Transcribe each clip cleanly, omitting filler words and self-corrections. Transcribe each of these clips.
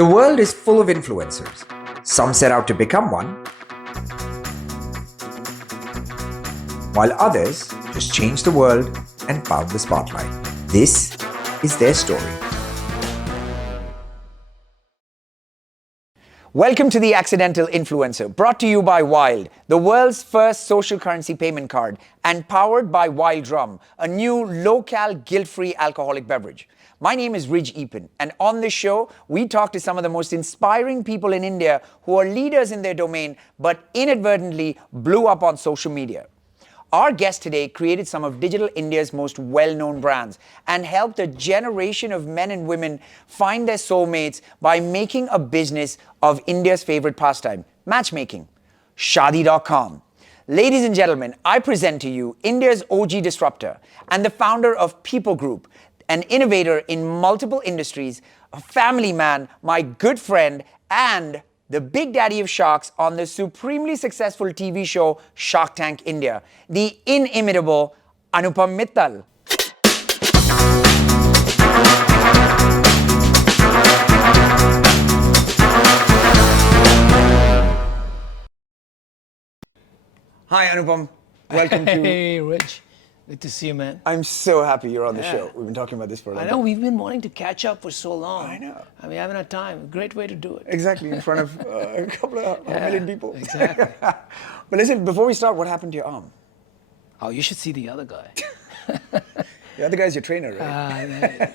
The world is full of influencers. Some set out to become one, while others just changed the world and found the spotlight. This is their story. Welcome to The Accidental Influencer, brought to you by Wild, the world's first social currency payment card, and powered by Wild Rum, a new low-cal, guilt-free alcoholic beverage. My name is Rij Eapen, and on this show, we talk to some of the most inspiring people in India who are leaders in their domain, but inadvertently blew up on social media. Our guest today created some of Digital India's most well-known brands and helped a generation of men and women find their soulmates by making a business of India's favorite pastime, matchmaking, Shaadi.com. Ladies and gentlemen, I present to you India's OG disruptor and the founder of People Group, an innovator in multiple industries, a family man, my good friend, and the big daddy of sharks on the supremely successful TV show Shark Tank India, the inimitable Anupam Mittal. Hi Anupam, welcome to... Hey Rich, good to see you, man. I'm so happy you're on the show. We've been talking about this for a long time. I know, we've been wanting to catch up for so long. I know. I mean, I haven't had time. Great way to do it. Exactly, in front of a couple of a million people. Exactly. But listen, before we start, what happened to your arm? Oh, you should see the other guy. The other guy's your trainer, right?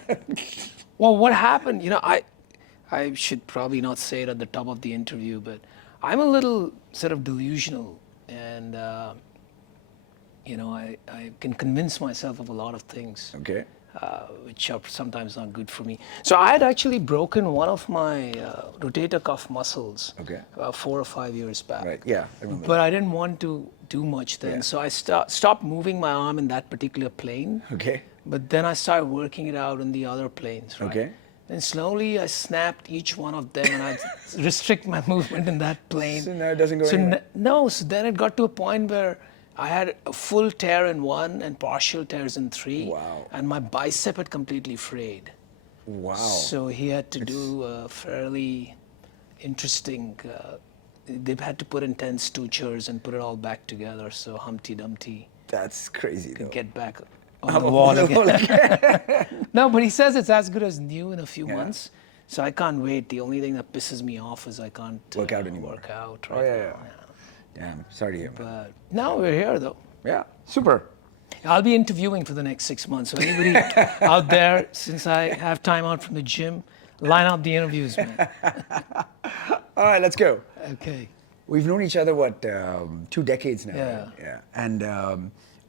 Well, what happened, I should probably not say it at the top of the interview, but I'm a little sort of delusional, and I can convince myself of a lot of things. Okay. Which are sometimes not good for me. So I had actually broken one of my rotator cuff muscles about 4 or 5 years back. Right, yeah, I remember. But I didn't want to do much then. So I stopped moving my arm in that particular plane. Okay. But then I started working it out in the other planes, right? Okay. And slowly I snapped each one of them and I restrict my movement in that plane. So now it doesn't go anywhere? No, so then it got to a point where I had a full tear in 1 and partial tears in 3. Wow. And my bicep had completely frayed. Wow. So he had to do a fairly interesting, they had to put in 10 sutures and put it all back together. So Humpty Dumpty That's crazy, though. get back on the wall again. No, but he says it's as good as new in a few months. So I can't wait. The only thing that pisses me off is I can't Work out anymore. Work out Oh, right yeah, now. yeah. Damn, sorry to hear. But now we're here, though. Yeah, super. I'll be interviewing for the next 6 months. So anybody out there, since I have time out from the gym, line up the interviews, man. All right, let's go. Okay. We've known each other, 2 decades now? Yeah. Right? Yeah. And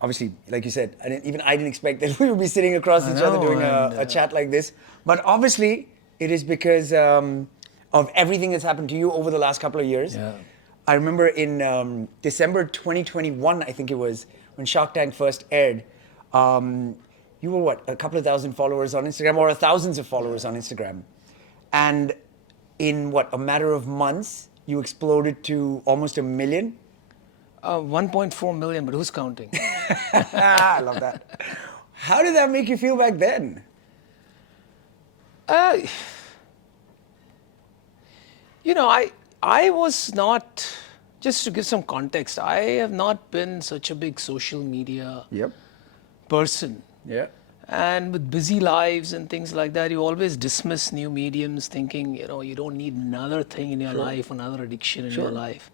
obviously, like you said, I didn't expect that we would be sitting across each other doing a chat like this. But obviously, it is because of everything that's happened to you over the last couple of years. Yeah. I remember in December 2021, I think it was, when Shark Tank first aired, you were what, a couple of thousand followers on Instagram, or thousands of followers on Instagram. And in what, a matter of months, you exploded to almost 1 million? 1.4 million, but who's counting? I love that. How did that make you feel back then? I was not, just to give some context, I have not been such a big social media person. Yeah. And with busy lives and things like that, you always dismiss new mediums thinking, you don't need another thing in your life, another addiction in your life.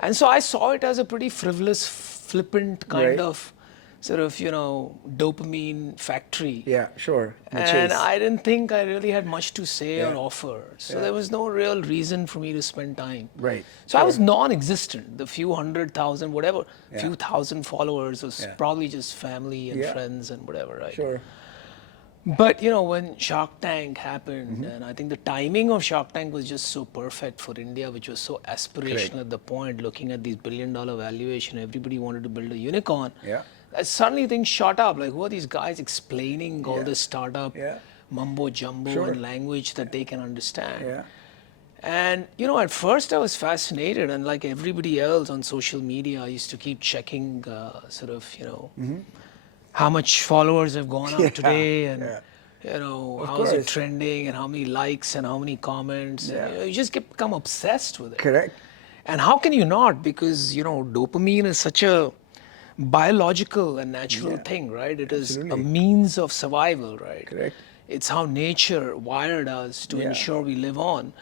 And so I saw it as a pretty frivolous, flippant kind of sort of, dopamine factory. Yeah, sure. And I didn't think I really had much to say or offer. So there was no real reason for me to spend time. Right. So I was non-existent. The few 100,000, whatever, few thousand followers was probably just family and friends and whatever, right? Sure. But, when Shark Tank happened, and I think the timing of Shark Tank was just so perfect for India, which was so aspirational at the point, looking at these billion-dollar valuation, everybody wanted to build a unicorn. Yeah. Suddenly things shot up. Like, who are these guys explaining all this startup mumbo jumbo in language that they can understand? Yeah. And, at first I was fascinated, and like everybody else on social media, I used to keep checking how much followers have gone up today, and you know, Of how's it course. trending and how many likes and how many comments. Yeah. And, you just become obsessed with it. Correct. And how can you not? Because, you know, dopamine is such a biological and natural Yeah. thing, right? It is a Absolutely. means of survival, right? Correct. It's how nature wired us to Yeah. ensure we live on.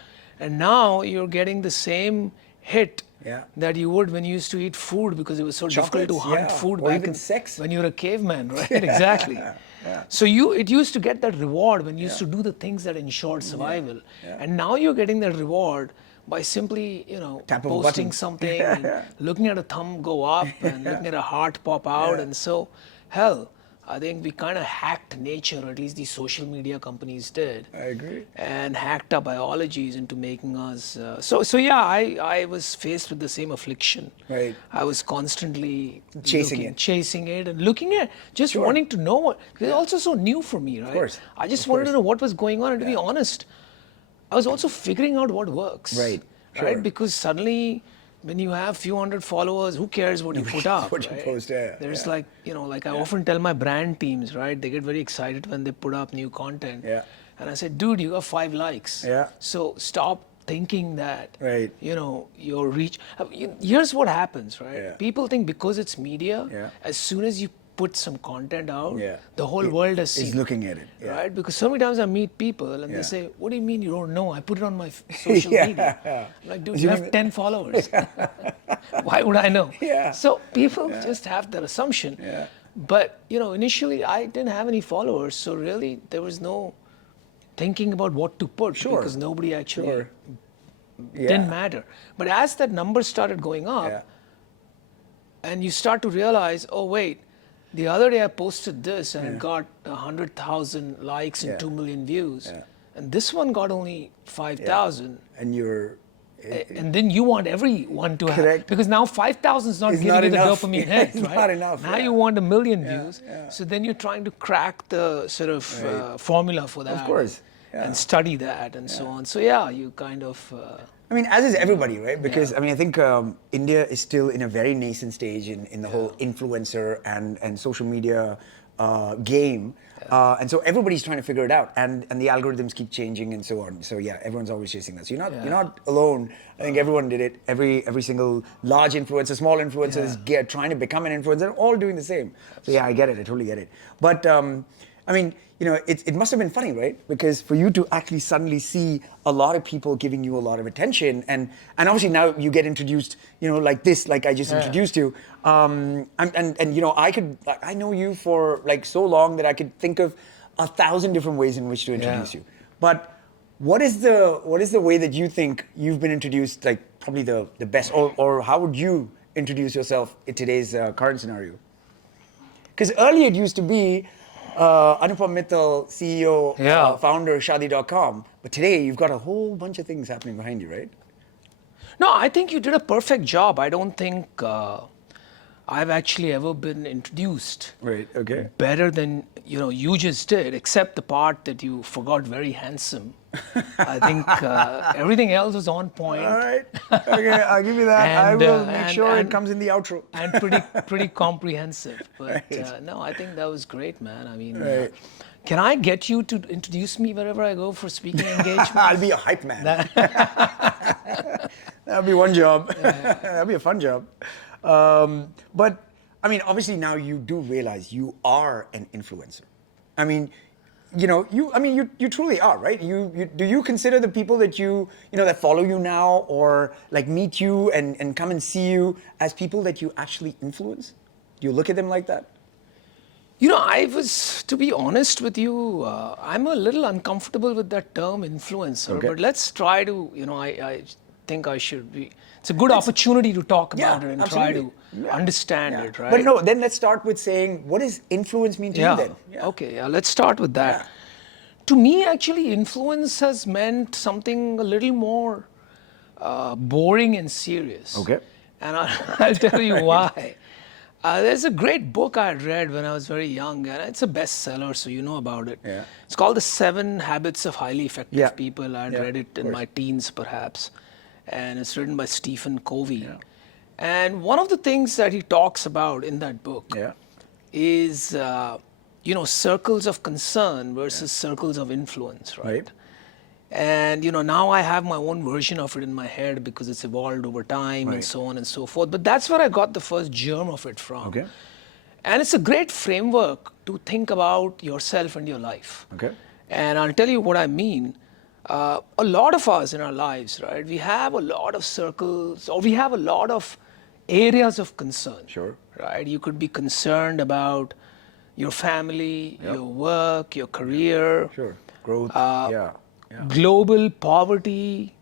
And now you're getting the same hit Yeah. that you would when you used to eat food because it was so difficult to Chocolates, hunt yeah. food Or back even in sex. when you were a caveman, right? Exactly. Yeah. So it used to get that reward when you used to do the things that ensured survival. Yeah. And now you're getting that reward by simply, you know, Tap of a posting button. something and looking at a thumb go up and looking at a heart pop out. Yeah. And so, hell, I think we kind of hacked nature, or at least these social media companies did. I agree. And hacked our biologies into making us. So yeah, I was faced with the same affliction. Right. I was constantly Chasing it. and looking at, just wanting to know what. Because it's also so new for me, right? course. I just Of wanted course. to know what was going on, and to be honest, I was also figuring out what works. Right. Right. Sure. Because suddenly, when you have few hundred followers, who cares what you put up? what you right? post, yeah, There's yeah. like, you know, like I often tell my brand teams, right? They get very excited when they put up new content. Yeah. And I said, dude, you got 5 likes. Yeah. So stop thinking that, Right. you know, your reach. Here's what happens, right? Yeah. People think because it's media, Yeah. as soon as you put some content out, Yeah. the whole world has seen Is it, looking at it. Yeah. right? Because so many times I meet people and Yeah. they say, "What do you mean you don't know? I put it on my social Yeah. media." I'm like, dude, You you mean- have 10 followers. Why would I know? Yeah. So people just have that assumption. Yeah. But you know, initially I didn't have any followers, so really there was no thinking about what to put Sure. because nobody actually Sure. Yeah. didn't matter. But as that number started going up, Yeah. and you start to realize, oh wait, the other day I posted this and it got 100,000 likes and Yeah. 2 million views, Yeah. and this one got only 5,000. And you're. And then you want everyone to have, Correct. because now 5,000 is not It's giving not you the enough. dopamine Yeah, hit, it's right? not enough, Now yeah. you want 1 million views. yeah. So then you're trying to crack the sort of formula for that. course, yeah. And study that and so on. So yeah, you kind of. I mean, as is everybody, right? Because I mean, I think India is still in a very nascent stage in the whole influencer and social media game, and so everybody's trying to figure it out, and the algorithms keep changing and so on. So yeah, everyone's always chasing that. So you're not alone. I think everyone did it. Every single large influencer, small influencers, trying to become an influencer, all doing the same. So yeah, I get it. I totally get it. But I mean, you know, it must have been funny, right? Because for you to actually suddenly see a lot of people giving you a lot of attention, and obviously now you get introduced, you know, like this, like I just introduced you, and you know, I know you for like so long that I could think of 1,000 different ways in which to introduce you. But what is the way that you think you've been introduced, like probably the best, or how would you introduce yourself in today's current scenario? Because earlier it used to be Anupam Mittal, CEO, founder, Shaadi.com. But today you've got a whole bunch of things happening behind you, right? No, I think you did a perfect job. I don't think I've actually ever been introduced Right, okay. better than you just did, except the part that you forgot very handsome. I think everything else was on point. All right. Okay, I'll give you that. I And, will make sure and- it comes in the outro. And pretty comprehensive. But no, I think that was great, man. I mean, Right. can I get you to introduce me wherever I go for speaking engagements? I'll be a hype man. That'll be one job. That'll be a fun job. But I mean, obviously now you do realize you are an influencer. I mean, you truly are, right? Do you consider the people that that follow you now or like meet you and come and see you as people that you actually influence? Do you look at them like that? To be honest with you, I'm a little uncomfortable with that term influencer, Okay. but let's try to, I think I should be, it's a good opportunity to talk about it and absolutely. try to understand Yeah. it, right? But no, then let's start with saying, what does influence mean to you then? Okay, let's start with that. Yeah. To me, actually, influence has meant something a little more boring and serious. Okay. And I'll tell you why. There's a great book I read when I was very young, and it's a bestseller, so you know about it. Yeah. It's called The 7 Habits of Highly Effective Yeah. People. I Yeah, read it of in course. my teens, perhaps. And it's written by Stephen Covey. And one of the things that he talks about in that book Yeah. is circles of concern versus circles of influence, right? Right. And now I have my own version of it in my head because it's evolved over time and Right. so on and so forth. But that's where I got the first germ of it from. Okay. And it's a great framework to think about yourself and your life. Okay. And I'll tell you what I mean. A lot of us in our lives, right, we have a lot of circles, or we have a lot of areas of concern. Sure. Right? You could be concerned about your family, your work, your career, Sure. Growth. Yeah. global poverty,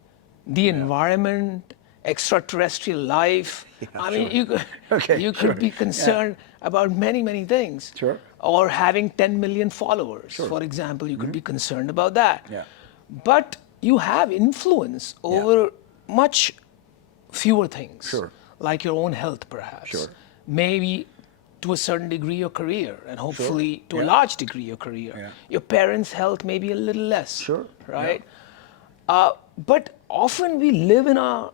the environment, extraterrestrial life. I mean, sure. you could, Okay, you could sure. be concerned about many, many things. Sure. Or having 10 million followers, for example, you could be concerned about that. Yeah. But you have influence over much fewer things, Sure. like your own health, perhaps. Sure. Maybe to a certain degree your career, and hopefully to a Yeah. large degree your career. Yeah. Your parents' health may be a little less. Sure. Right? But often we live in a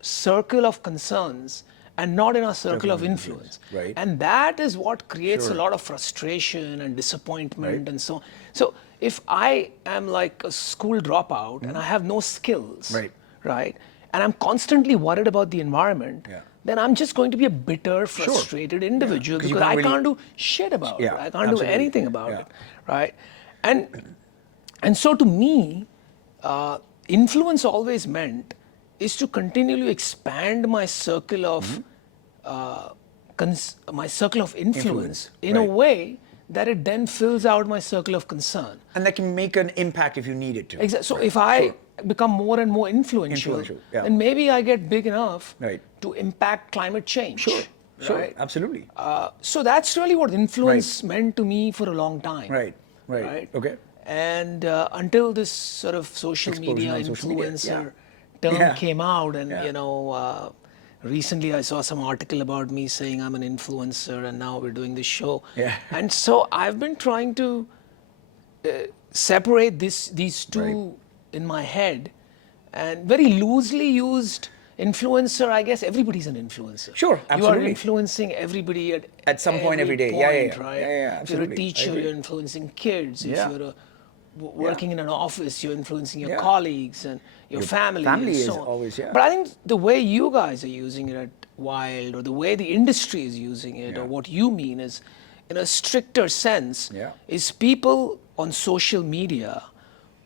circle of concerns and not in a circle of influence. Right. And that is what creates Sure. a lot of frustration and disappointment Right. and so on. So if I am like a school dropout and I have no skills, Mm-hmm. Right. right, and I'm constantly worried about the environment, Yeah. then I'm just going to be a bitter, frustrated individual 'Cause you because I can't really- can't do shit about Yeah, it. I can't absolutely. do anything about Yeah. it, right? And so to me, influence always meant is to continually expand my circle of my circle of influence in a right. way that it then fills out my circle of concern. And that can make an impact if you need it to. Exactly. So if I become more and more influential, Influential, yeah. then maybe I get big enough Right. to impact climate change. Sure. Sure. Right? Absolutely. So that's really what influence meant to me for a long time. Right. Right. Okay. And until this sort of social Explosion media on social media, influencer yeah. term Yeah. came out, and Yeah. recently I saw some article about me saying I'm an influencer, and now we're doing this show. Yeah. And so I've been trying to separate these two in my head, and very loosely used influencer. I guess everybody's an influencer. Sure, You are absolutely. influencing everybody At some point every day. Yeah, yeah, yeah. Right? Yeah, yeah, If you're a absolutely. I teacher, agree. you're influencing kids. Yeah. If you're working in an office, you're influencing your Yeah. colleagues and your family. family and is so on. always, yeah. But I think the way you guys are using it at Wild, or the way the industry is using it, or Yeah. what you mean is, in a stricter sense, Yeah. is people on social media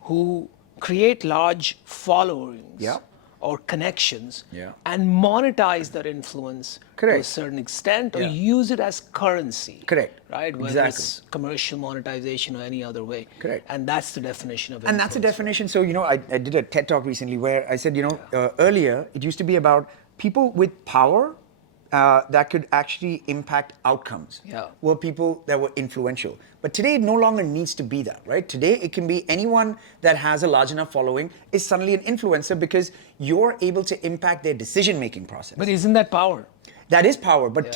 who create large followings Yeah. or connections Yeah. and monetize their influence to a Correct. certain extent, or Yeah. use it as currency. Correct. Right? Whether Exactly. it's commercial monetization or any other way. Correct. And that's the definition of And that's a influence. definition. So, I did a TED talk recently where I said, earlier it used to be about people with power that could actually impact outcomes. Yeah. Were people that were influential. But today it no longer needs to be that, right? Today it can be anyone that has a large enough following is suddenly an influencer because you're able to impact their decision-making process. But isn't that power? That is power, but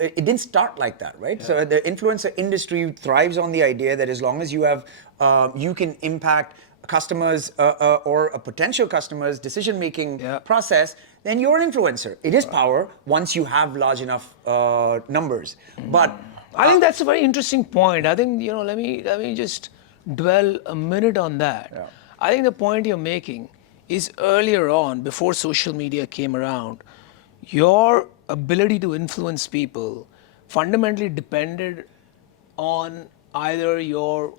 it didn't start like that, right? So the influencer industry thrives on the idea that as long as you have, you can impact customers or a potential customer's decision-making process, then you're an influencer. It is power once you have large enough numbers. But I think that's a very interesting point. I think, let me just dwell a minute on that. Yeah. I think the point you're making is earlier on, before social media came around, your ability to influence people fundamentally depended on either the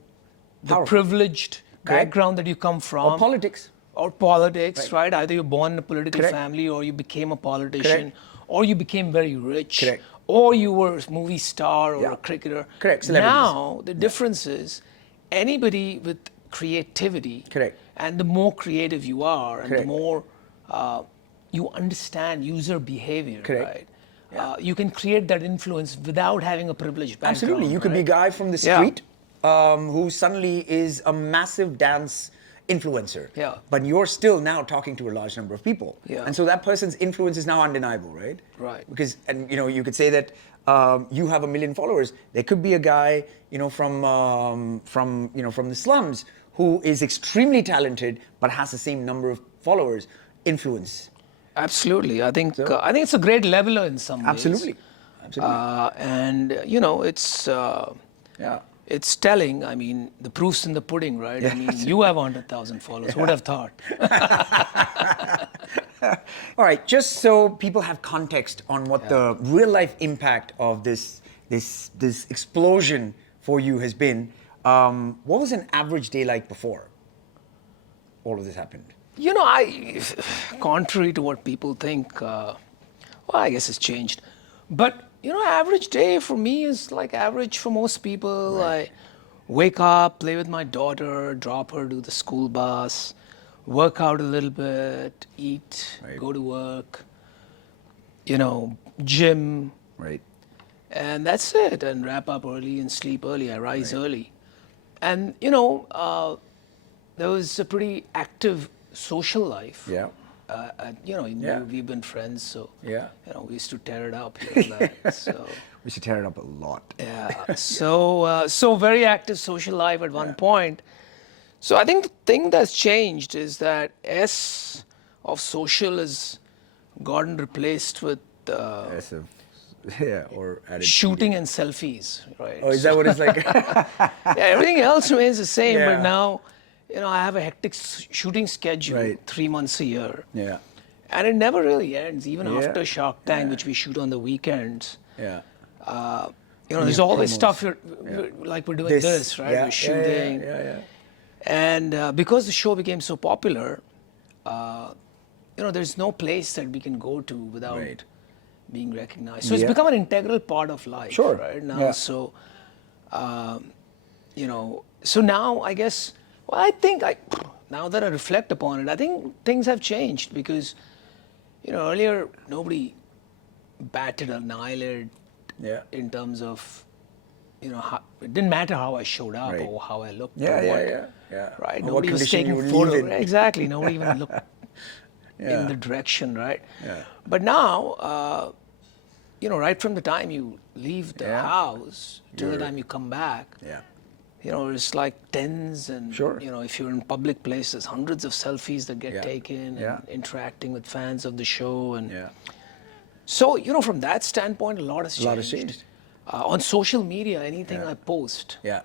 Powerful. privileged Correct. background that you come from. or politics. Or politics, right? Either you're born in a political Correct. family, or you became a politician, Correct. or you became very rich, Correct. or you were a movie star or Yeah. a cricketer. Correct. Celebrities. Now, the difference is anybody with creativity, Correct. and the more creative you are, and the Correct. more you understand user behavior, Correct. right? You can create that influence without having a privileged background. Absolutely. You could be a right? guy from the Yeah. street who suddenly is a massive dance influencer. Yeah. But you're still now talking to a large number of people. Yeah. And so that person's influence is now undeniable, right? Right. Because, and you could say that you have 1 million followers. There could be a guy, from the slums who is extremely talented but has the same number of followers. Influence. Absolutely. I think it's a great leveler in some ways. Absolutely. Absolutely. And it's yeah. it's telling. I mean, the proof's in the pudding, right? I mean, you have 100,000 followers. Who would have thought? All right, just so people have context on what the real life impact of this explosion for you has been, what was an average day like before all of this happened? You know, contrary to what people think, well, I guess it's changed. But, you know, average day for me is like average for most people. Right. I wake up, play with my daughter, drop her to the school bus, work out a little bit, eat, Right. go to work, you know, gym, Right. and that's it. And wrap up early and sleep early. I rise early. And, you know, there was a pretty active social life. Yeah. You know, Yeah. we've been friends, so Yeah. you know, we used to tear it up here and there. So We should tear it up a lot. yeah, so very active social life at one point. So I think the thing that's changed is that S of social has gotten replaced with Aggressive. Yeah, or added. shooting and selfies, right? Oh, is that what it's like? Yeah, everything else remains the same, Yeah. but now, you know, I have a hectic shooting schedule, Right. 3 months a year. Yeah. And it never really ends, even Yeah. after Shark Tank, which we shoot on the weekends. Yeah. You know, there's always promos. stuff like we're doing this, right? Yeah, We're shooting. Yeah. And because the show became so popular, you know, there's no place that we can go to without Right. being recognized. So it's Yeah. become an integral part of life, Sure. right? Now, Yeah. so, you know, so now I guess, well, I think now that I reflect upon it, I think things have changed because, you know, earlier nobody batted an eyelid Yeah. in terms of, you know, it didn't matter how I showed up Right. or how I looked. Yeah, or yeah, what, yeah. Right? Or what Nobody was condition you taking would photos. leave in. Exactly. Nobody even looked Yeah. in the direction, right? Yeah. But now, you know, right from the time you leave the Yeah. house till the You're- time you come back, Yeah. you know, it's like tens and, Sure. you know, if you're in public places, hundreds of selfies that get Yeah. taken Yeah. and interacting with fans of the show. And Yeah. so, you know, from that standpoint, a lot has changed. A lot has changed. On social media, anything Yeah. I post Yeah.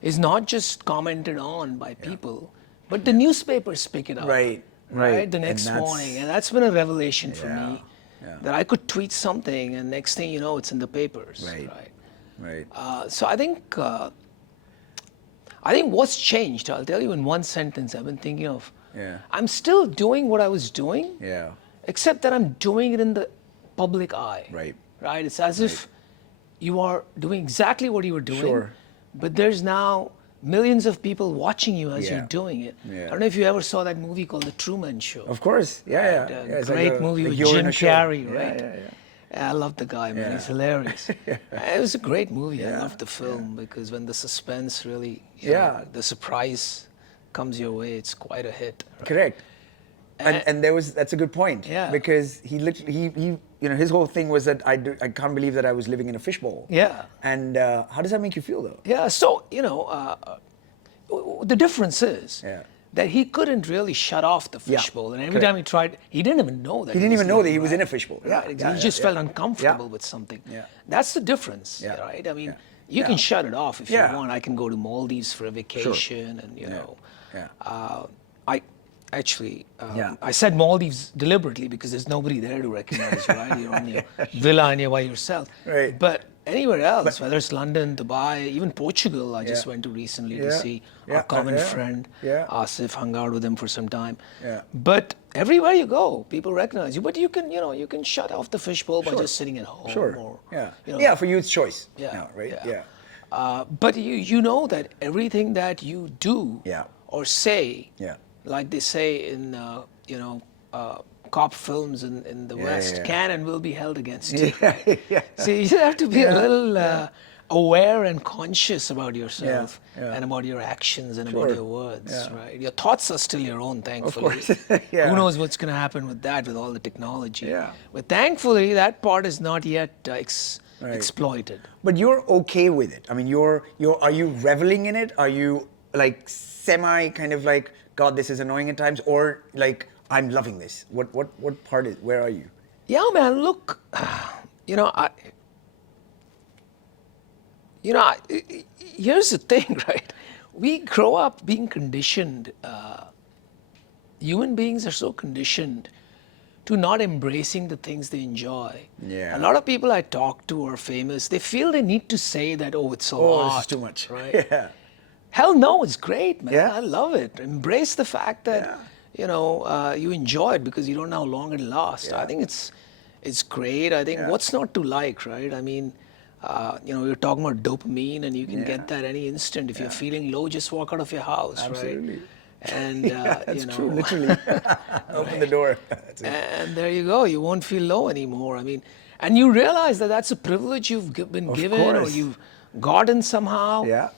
is not just commented on by people, but the newspapers pick it up. Right, right. The And next that's- morning. And that's been a revelation for Yeah, me. yeah. That I could tweet something and next thing you know, it's in the papers. Right. Right. So I think what's changed, I'll tell you in one sentence, I've been thinking of. Yeah. I'm still doing what I was doing, Yeah. except that I'm doing it in the public eye. Right. Right? It's as if you are doing exactly what you were doing, Sure. but there's now millions of people watching you as Yeah. you're doing it. Yeah. I don't know if you ever saw that movie called The Truman Show. Of course. Yeah. Yeah. Right, Yeah, it's great like movie like with you're in Jim a show. Carrey, Yeah, right? Yeah. I love the guy, man. Yeah. He's hilarious. It was a great movie. I Yeah, loved the film because when the suspense really, Yeah. the surprise comes your way, it's quite a hit. right? Correct. And that's a good point. Yeah. Because he you know, his whole thing was that I can't believe that I was living in a fishbowl. Yeah. And how does that make you feel though? Yeah, so, you know, the difference is Yeah. that he couldn't really shut off the Yeah, fishbowl. And every correct. time he tried, he didn't even know that He didn't even know that he was living, in a right? fishbowl. Right, Yeah, exactly. yeah, He just yeah, felt yeah. uncomfortable Yeah. with something. Yeah. That's the difference, Yeah. right? I mean, Yeah. you Yeah. can shut it off if Yeah. you want. I can go to Maldives for a vacation and, you know. Yeah. I actually, Yeah. I said Maldives deliberately because there's nobody there to recognize you, right? You're on your villa and you're by yourself. Right. But anywhere else, whether it's London, Dubai, even Portugal, I just Yeah. went to recently Yeah. to see Yeah. our common Yeah. friend, Yeah. Asif, hung out with him for some time. Yeah. But everywhere you go, people recognize you. But you can, you know, you can shut off the fishbowl by just sitting at home. Sure. Or, Yeah. you know, Yeah, for you it's choice. Yeah, now, right? yeah. But you know that everything that you do Yeah. or say, Yeah. like they say in you know cop films in the West, yeah. can and will be held against you. Yeah. So you have to be a little aware and conscious about yourself yeah. and about your actions and Sure. about your words, Yeah. right? Your thoughts are still your own, thankfully. course. Yeah. Who knows what's going to happen with that, with all the technology? Yeah. But thankfully, that part is not yet Right. exploited. But you're okay with it. I mean, are you reveling in it? Are you like semi kind of like, God, this is annoying at times, or like I'm loving this? What part is? Where are you? Yeah, man. Look, you know, You know, here's the thing, right? We grow up being conditioned. Human beings are so conditioned to not embracing the things they enjoy. Yeah. A lot of people I talk to are famous. They feel they need to say that, oh, it's a lot. This is too much. Right? Yeah. Hell no, it's great, man. Yeah. I love it. Embrace the fact that, Yeah. you enjoy it because you don't know how long it'll last. Yeah. I think it's great. I think Yeah. what's not to like, right? I mean, you're talking about dopamine, and you can Yeah. get that any instant. If you're feeling low, just walk out of your house, Absolutely. right? And That's true, literally. Open the door. That's it. and there you go. You won't feel low anymore. I mean, and you realize that that's a privilege you've been given, or course. you've gotten somehow. Yeah.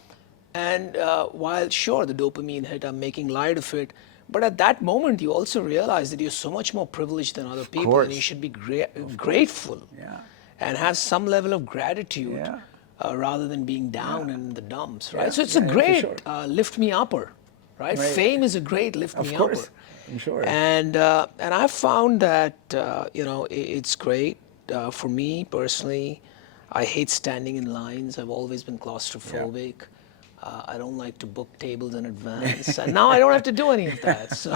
And while sure, the dopamine hit, I'm making light of it. But at that moment, you also realize that you're so much more privileged than other people, and course. you should be grateful Yeah. and have some level of gratitude Yeah. rather than being down in the dumps, right? Yeah. So it's a Yeah, for great sure. lift me upper, right? Right. Fame is a great lift Of me course. upper. I'm sure. And I found that it's great for me personally. I hate standing in lines. I've always been claustrophobic. I don't like to book tables in advance, and now I don't have to do any of that. So,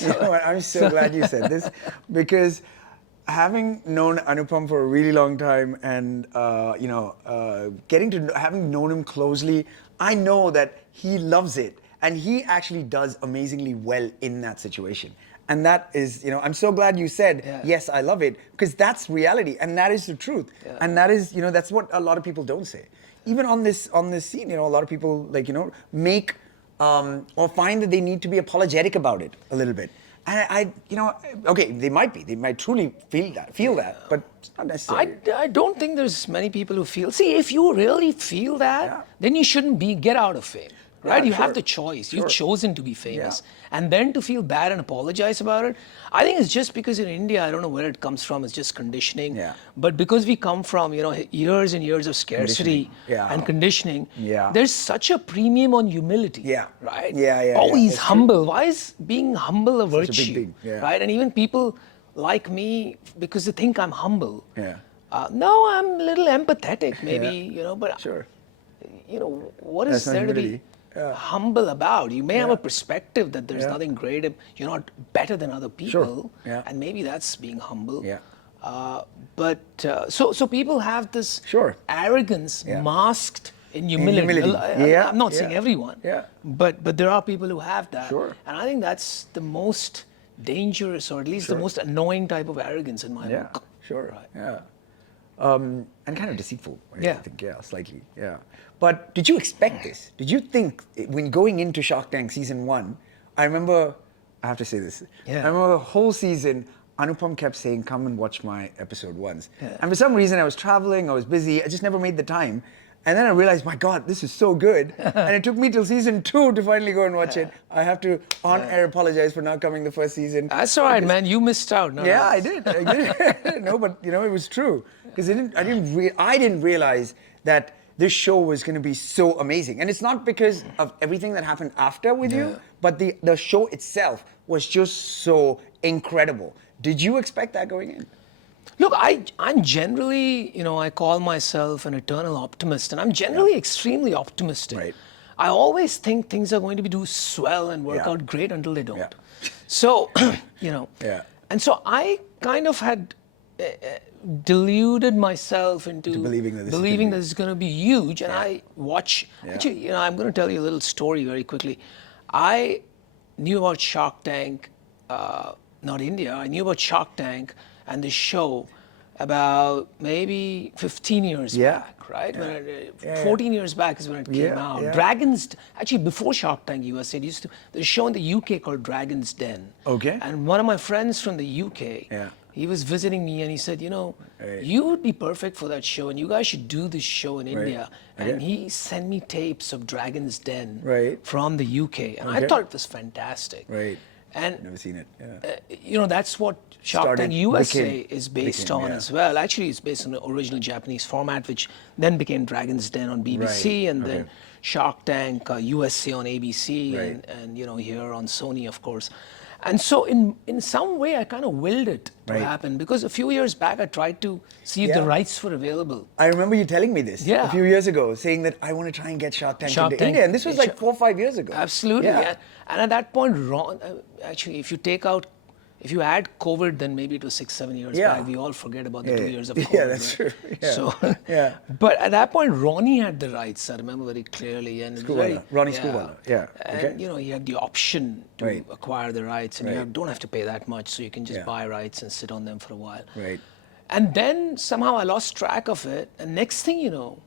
You know what? I'm so glad you said this, because having known Anupam for a really long time, and having known him closely, I know that he loves it, and he actually does amazingly well in that situation. And that is, I'm so glad you said, Yeah. yes, I love it, because that's reality, and that is the truth. Yeah. And that is, that's what a lot of people don't say. Even on this scene, a lot of people make or find that they need to be apologetic about it a little bit. And okay, they might truly feel that, but it's not necessary. I don't think there's many people who feel. See, if you really feel that, Yeah. then you shouldn't get out of fame, right? Yeah, You have sure. the choice. Sure. You've chosen to be famous, Yeah. and then to feel bad and apologize about it. I think it's just because in India, I don't know where it comes from. It's just conditioning. Yeah. But because we come from years and years of scarcity Conditioning. Yeah. and conditioning, Yeah. there's such a premium on humility. Yeah. Right. Yeah. Oh, he's That's true. humble. Why is being humble a Such a big virtue? thing. Yeah. Right. And even people like me, because they think I'm humble. Yeah. No, I'm a little empathetic, maybe, but Sure. what is That's not there to be humility. Yeah. humble about? You may have a perspective that there's Yeah. nothing great, you're not better than other people, Yeah. and maybe that's being humble. Yeah. But so people have this Sure. arrogance Yeah. masked in humility. Yeah, I'm not saying yeah. everyone, Yeah. but there are people who have that, Sure. and I think that's the most dangerous, or at least the most annoying type of arrogance in my Yeah. book. Sure. Right. Yeah. And kind of deceitful. I Yeah. think. Yeah. Slightly. Yeah. But did you expect this? Did you think when going into Shark Tank season 1? I remember. I have to say this. Yeah. I remember the whole season. Anupam kept saying, "Come and watch my episode once." Yeah. And for some reason, I was traveling. I was busy. I just never made the time. And then I realized, my God, this is so good. And it took me till season 2 to finally go and watch it. I have to on air apologize for not coming the first season. That's all right, man. You missed out. No, Yeah, no. I did. No, but it was true, because I didn't realize that this show was going to be so amazing. And it's not because of everything that happened after with you, but the show itself was just so incredible. Did you expect that going in? Look, I'm generally, I call myself an eternal optimist, and I'm generally extremely optimistic. Right. I always think things are going to do swell and work Yeah. out great until they don't. Yeah. So, Yeah. and so I kind of had deluded myself into believing that this is that it's going to be huge, and I watch. Yeah. Actually, I'm going to tell you a little story very quickly. I knew about Shark Tank, not India. I knew about Shark Tank and the show about maybe 15 years Yeah. back, right? Yeah. When it, Yeah, 14 years back is when it came Yeah, out. yeah. Actually before Shark Tank USA, there's a show in the UK called Dragon's Den. Okay. And one of my friends from the UK, Yeah. he was visiting me and he said, Right. you would be perfect for that show and you guys should do this show in India. And Okay. he sent me tapes of Dragon's Den Right. from the UK. And I Okay. thought it was fantastic. Right. And Never seen it. Yeah. that's what Shark Started- Tank USA became- is based became, on yeah. as well. Actually, it's based on the original Japanese format, which then became Dragon's Den on BBC, Right, and then okay. Shark Tank USA on ABC, Right. and here on Sony, of course. And so in some way, I kind of willed it to Right. happen, because a few years back, I tried to see if the Yeah. rights were available. I remember you telling me this Yeah. a few years ago, saying that I want to try and get Shark Tank Shark into Tank- India. And this was like 4 or 5 years ago. Absolutely. Yeah. Yeah. And at that point, actually, if you add COVID, then maybe it was 6-7 years Yeah. back. We all forget about the Yeah, 2 yeah. years of COVID. Yeah, that's right? true. Yeah. So, Yeah. But at that point, Ronnie had the rights. I remember very clearly. And it was Screwvala. very- Ronnie Screwvala. Yeah. And Okay. he had the option to Right. acquire the rights, and Right. you don't have to pay that much, so you can just Yeah. buy rights and sit on them for a while. Right. And then somehow I lost track of it, and next thing you know,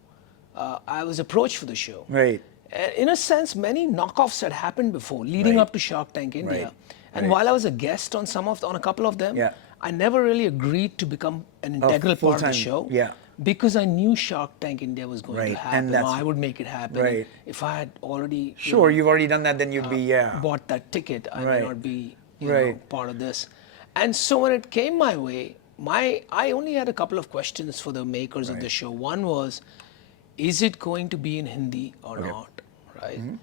I was approached for the show. Right. And in a sense, many knockoffs had happened before, leading Right. up to Shark Tank India. Right. And Right. while I was a guest on on a couple of them, Yeah. I never really agreed to become an integral part of the full-time, show. yeah. Because I knew Shark Tank India was going Right, to and happen. Or that's- I would make it happen. Right. If I had already Sure, you've already done that, then you'd be, bought that ticket, I Right. may not be you know, Right. part of this. And so when it came my way, I only had a couple of questions for the makers of the show. One was, is it going to be in Hindi or not, right? Mm-hmm.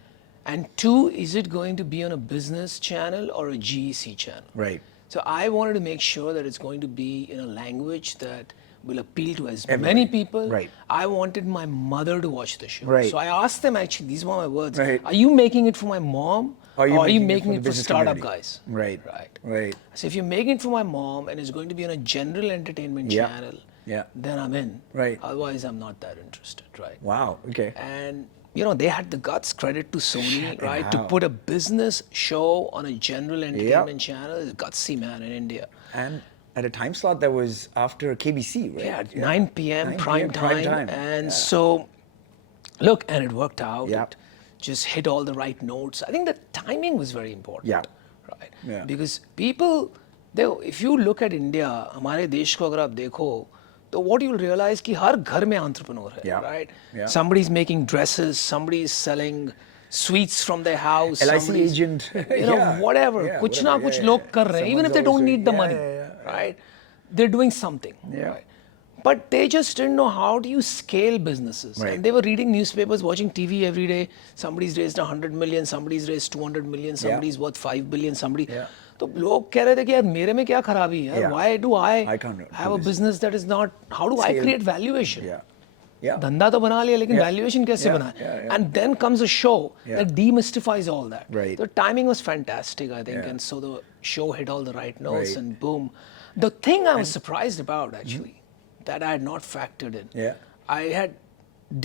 And two, is it going to be on a business channel or a GEC channel? Right. So I wanted to make sure that it's going to be in a language that will appeal to as many Everybody. people. Right. I wanted my mother to watch the show. Right. So I asked them, actually, these were my words. Right. Are you making it for my mom? Or Or are you making the it for business startup community? guys? Right. Right. Right. So if you're making it for my mom and it's going to be on a general entertainment Yeah. channel, Yeah. then I'm in. Right. Otherwise, I'm not that interested, right? Wow. Okay. And they had the guts, credit to Sony, right, to how? put a business show on a general entertainment channel. It's gutsy, man, in India. And at a time slot that was after KBC, right? Yeah, 9 p.m. 9 prime p.m. time. And so, look, and it worked out. Yeah. It just hit all the right notes. I think the timing was very important. Yeah. Right. Yeah. Because people, if you look at India, हमारे देश को अगर आप देखो, तो what you'll realize कि हर घर में entrepreneur है, Yeah. right? Yeah. Somebody's making dresses, somebody's selling sweets from their house, LIC somebody's- agent. whatever. कुछ whatever. ना कुछ Yeah, लोग yeah. कर रहे हैं, even if they Someone's don't need the always money, doing- yeah. right? They're doing something. Yeah. Right? But they just didn't know how do you scale businesses. Right. And they were reading newspapers, watching TV every day. Somebody's raised 100 million, somebody's raised 200 million, somebody's worth 5 billion, somebody. Yeah. तो लोग कह रहे थे कि यार मेरे में क्या खराबी है? Yeah. Why do I can't do have a this. business that is not? How do I Scale. create valuation? Yeah. Yeah. धंधा तो बना लिया, लेकिन Yeah. valuation कैसे Yeah, बनाए? yeah, yeah. And then comes a show Yeah. that demystifies all that. Right. The timing was fantastic, I think, Yeah. and so the show hit all the right notes, Right. and boom. The thing I was surprised about, actually, that I had not factored in. Yeah. I had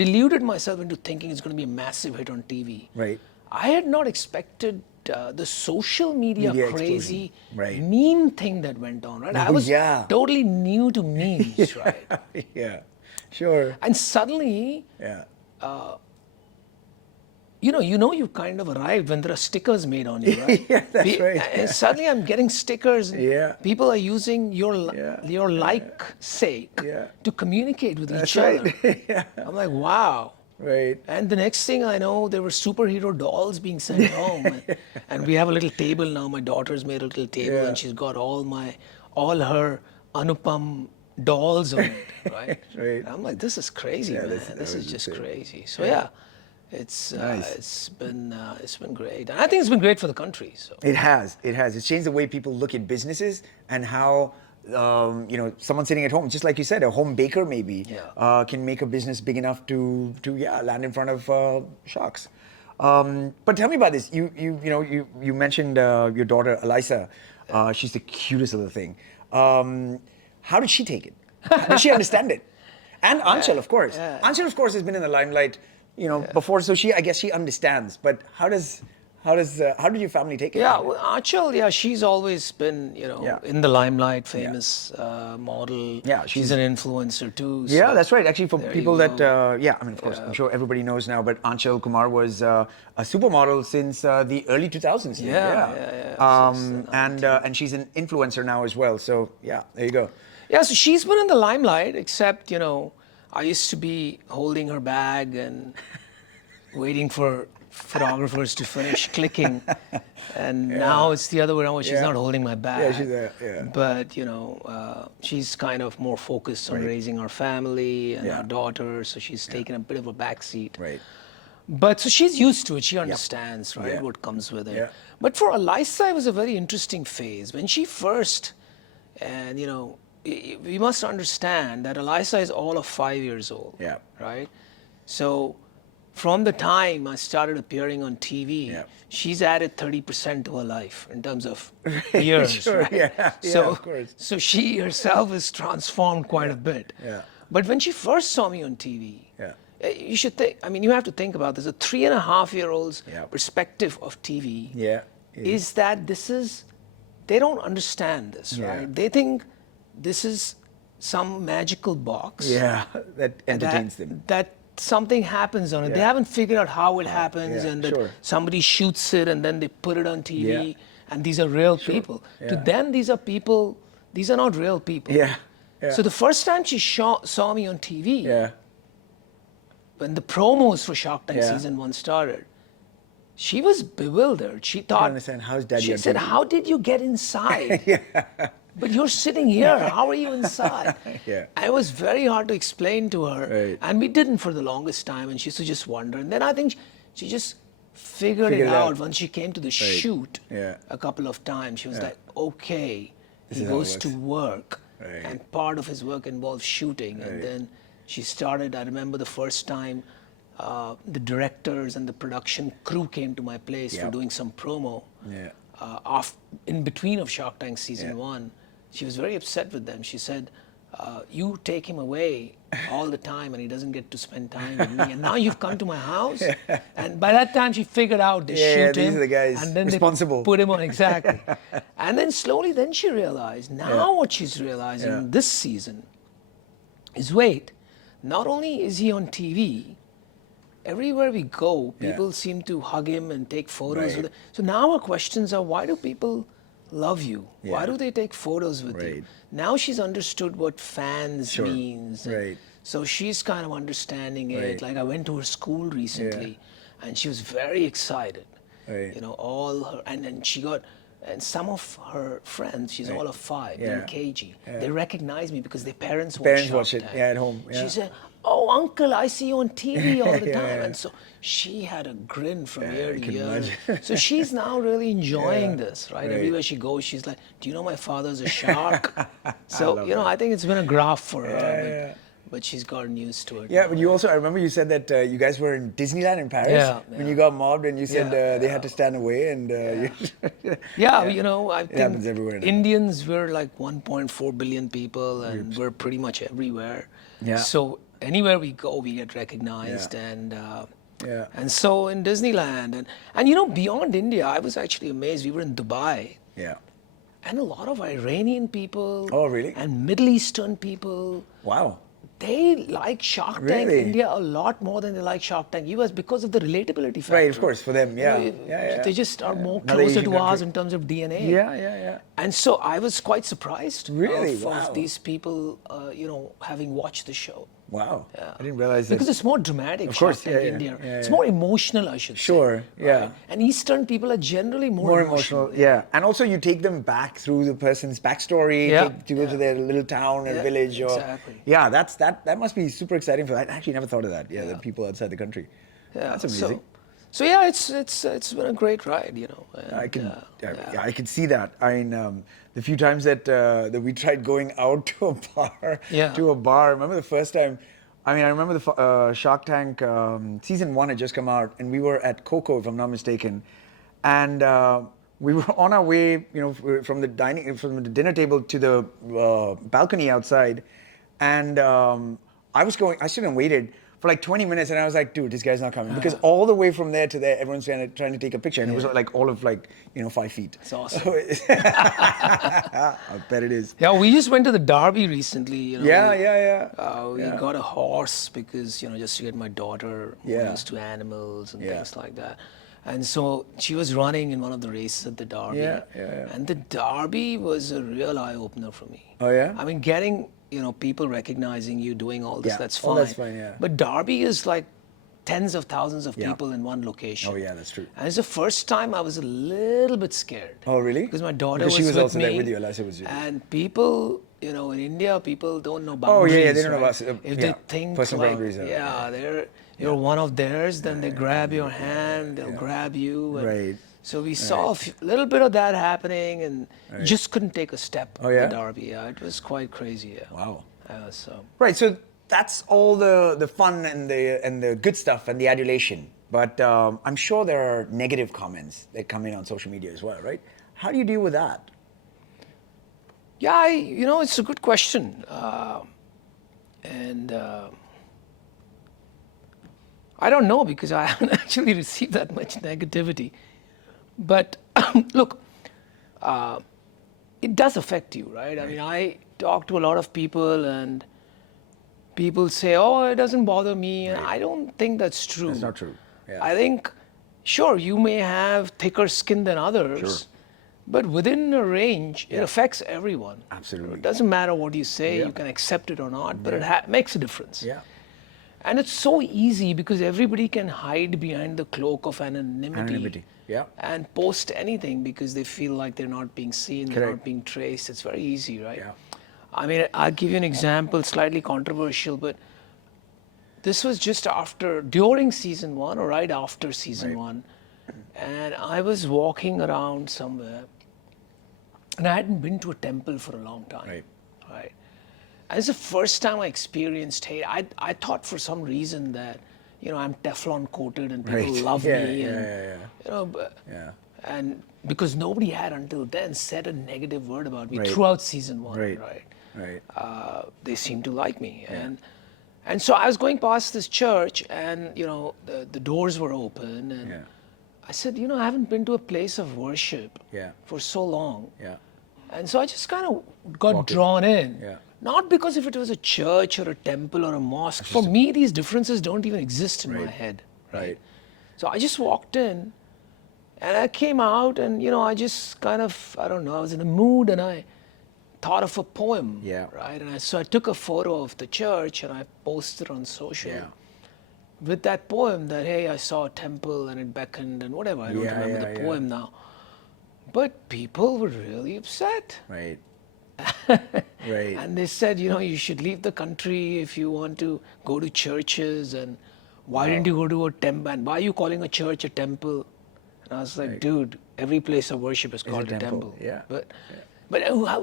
deluded myself into thinking it's going to be a massive hit on TV. Right. I had not expected the social media, Media crazy explosion. Right. meme thing that went on. Right. I Oh, was yeah. totally new to memes, right? Yeah. Sure. And suddenly, Yeah. you've kind of arrived when there are stickers made on you, right? Yeah, that's right. And suddenly I'm getting stickers. And Yeah. People are using your Yeah. like sake Yeah. to communicate with That's each other. right. Yeah. I'm like, wow. Right. And the next thing I know, there were superhero dolls being sent home. And we have a little table now. My daughter's made a little table, Yeah. and she's got all her Anupam dolls on it, right? Right. And I'm like, this is crazy, man. that This was is just insane. crazy. So yeah, it's Nice. it's been great, and I think it's been great for the country. So It has. It has. It's changed the way people look at businesses and how, someone sitting at home, just like you said, a home baker maybe, Yeah. can make a business big enough to land in front of sharks. But tell me about this. You mentioned your daughter Elisa. She's the cutest little thing. How did she take it? Does she understand it? And Anshul, of course. Anshul, of course, has been in the limelight, before. So I guess she understands. But how did your family take it? yeah, well, Achal, she's always been Yeah. in the limelight, famous model. Yeah, she's an influencer too. Yeah, so that's right. Actually, for there people you that, go. of course, I'm sure everybody knows now, but Anshul Kumar was a supermodel since the early 2000s. Yeah. And she's an influencer now as well. So, yeah, there you go. Yeah, so she's been in the limelight, except, I used to be holding her bag and waiting for photographers to finish clicking. And now it's the other way around, where she's Yeah. not holding my bag. Yeah, she's there, yeah. But, she's kind of more focused on raising our family and Yeah. our daughter, so she's taken a bit of a back seat. Right. But so she's used to it. She understands, right, Yeah. what comes with it. Yeah. But for Eliza, it was a very interesting phase. When she first, and you know, we must understand that Eliza is all of 5 years old. Yeah. Right? So from the time I started appearing on TV, Yeah. she's added 30% to her life in terms of years. Sure, right? yeah, So, of course. so she herself is transformed quite a bit. Yeah. But when she first saw me on TV, Yeah. you should think, I mean, you have to think about this. A 3.5-year-old's Yeah. perspective of TV Yeah. is that they don't understand this, Yeah. right? They think this is some magical box Yeah. That entertains them. that something happens on it. They Yeah. haven't figured out how it happens, yeah, and that sure. somebody shoots it and then they put it on TV, Yeah. and these are real people. To Yeah. them, these are people, these are not real people. Yeah. Yeah. So the first time she saw me on TV, Yeah. when the promos for Shark Tank Yeah. season 1 started, she was bewildered. She thought, understand, how's Daddy she on said, TV? how did you get inside? But you're sitting here. How are you inside? Yeah. And it was very hard to explain to her. Right. And we didn't for the longest time. And she used to just wonder. And then I think she just figured Figured it it out. out once she came to the shoot Yeah. a couple of times. She was like, okay, This he is how it goes to works. work. Right. And part of his work involves shooting. And then she started, I remember the first time the directors and the production crew came to my place for Yep. doing some promo. Yeah. In between of Shark Tank season Yeah. 1, she was very upset with them. She said, you take him away all the time and he doesn't get to spend time with me. And now you've come to my house. And by that time she figured out they Yeah, shoot these him. are the guys and then responsible. they put him on, exactly. And then slowly then she realized, now what she's realizing this season is, wait, not only is he on TV, everywhere we go, people seem to hug him and take photos Right. with him. So now our questions are, why do people love you? Why Yeah. do they take photos with you? Right. Now she's understood what fans Sure. means. and Right. So she's kind of understanding it. Right. Like I went to her school recently and she was very excited. Right. You know, all her, and then she got, and some of her friends, she's all of 5, they're in Yeah. KG. They recognize me because their parents Parents watch watch Shark it, Tank. yeah, at home, yeah. She said, oh, uncle, I see you on TV all the Yeah, time. yeah. And so she had a grin from ear I to can ear. imagine. So she's now really enjoying Yeah, this, right? right. Everywhere she goes, she's like, do you know my father's a shark? So, love you know, that. I think it's been a graph for her. yeah. But she's gotten used to it. Yeah, now. but you also, I remember you said that you guys were in Disneyland in Paris Yeah, when yeah. you got mobbed and you said Yeah, they had to stand away and Yeah, you know, I think happens everywhere now. Indians, we're like 1.4 billion people and we're pretty much everywhere. Yeah. So anywhere we go, we get recognized. Yeah. And Yeah. and so in Disneyland. And you know, beyond India, I was actually amazed. We were in Dubai. Yeah. And a lot of Iranian people. Oh, really? And Middle Eastern people. Wow. They like Shark Tank Really? India a lot more than they like Shark Tank US because of the relatability factor. Right, of course, for them, You yeah. know, Yeah. They just are more Another closer Asian to ours country. in terms of DNA. Yeah. And so I was quite surprised Really? of Wow. these people, you know, having watched the show. Wow. Yeah. I didn't realize that. Because it's more dramatic, Of course, Shark Tank yeah, India. yeah, It's yeah. more emotional, I should say. Sure, yeah. right? And Eastern people are generally more emotional, yeah. And also you take them back through the person's backstory, Yeah, to go to their little town or Yeah, village or exactly. yeah, that must be super exciting for that. I actually never thought of that. Yeah, the people outside the country. Yeah, That's amazing. So yeah, it's been a great ride, you know. And, I can I can see that. I mean, the few times that we tried going out to a bar, Yeah. I remember the first time. I mean, I remember the Shark Tank season 1 had just come out, and we were at Coco, if I'm not mistaken, and we were on our way, you know, from the dinner table to the balcony outside, and I stood and waited for like 20 minutes, and I was like, dude, this guy's not coming. Because all the way from there to there, everyone's trying to take a picture, and it was like all of like, you know, 5 feet. It's awesome. I bet it is. Yeah, we just went to the Derby recently. You know, Yeah. We got a horse because, you know, just to get my daughter more Yeah. used to animals and Yeah. things like that. And so she was running in one of the races at the Derby. Yeah. And the Derby was a real eye opener for me. Oh, yeah? I mean, getting, you know, people recognizing you doing all this, Yeah. that's Oh, fine. that's fine, yeah. But Derby is like tens of thousands of Yeah. people in one location. Oh, yeah, that's true. And it's the first time I was a little bit scared. Oh, really? Because my daughter Because she was with also me, there with you, Eliza was with you. And people, you know, in India, people don't know Oh, boundaries. yeah, they don't know right? about- If yeah, they think personal like, boundaries are- yeah, they're, you're one of theirs, then they grab your hand, they'll grab you. And Right. so we saw a little bit of that happening, and just couldn't take a step Oh, in yeah? the derby. Yeah, it was quite crazy. Yeah. Wow. So Right. So that's all the fun and the good stuff and the adulation. But I'm sure there are negative comments that come in on social media as well, right? How do you deal with that? yeah, it's a good question, and I don't know because I haven't actually received that much negativity. But look, it does affect you, right? I mean, I talk to a lot of people, and people say, "Oh, it doesn't bother me," and I don't think that's true. That's not true. Yeah. I think, sure, you may have thicker skin than others, but within a range, it affects everyone. Absolutely. It doesn't matter what you say; Yeah. you can accept it or not, but it makes a difference. Yeah. And it's so easy because everybody can hide behind the cloak of Anonymity. Yeah. and post anything because they feel like they're not being seen, they're Correct. not being traced. It's very easy, right? Yeah. I mean, I'll give you an example, slightly controversial, but this was just during season one or right after season one. And I was walking around somewhere, and I hadn't been to a temple for a long time. Right. And it's the first time I experienced hate. I thought for some reason that, I'm Teflon coated and people love me. And because nobody had until then said a negative word about me throughout season one. Right. They seemed to like me. And so I was going past this church, and, the doors were open. And I said, I haven't been to a place of worship for so long. Yeah. And so I just kind of got drawn in. Yeah. Not because if it was a church or a temple or a mosque. For me, these differences don't even exist in my head. Right. So I just walked in, and I came out, and, I just kind of, I don't know, I was in a mood, and I thought of a poem. Yeah. Right. And so I took a photo of the church, and I posted on social. Yeah. With that poem that, hey, I saw a temple and it beckoned and whatever. I don't remember the poem now. But people were really upset. Right. And they said, you should leave the country if you want to go to churches, and why didn't you go to a temple, and why are you calling a church a temple? And I was like, dude, every place of worship is called a temple. Yeah. But how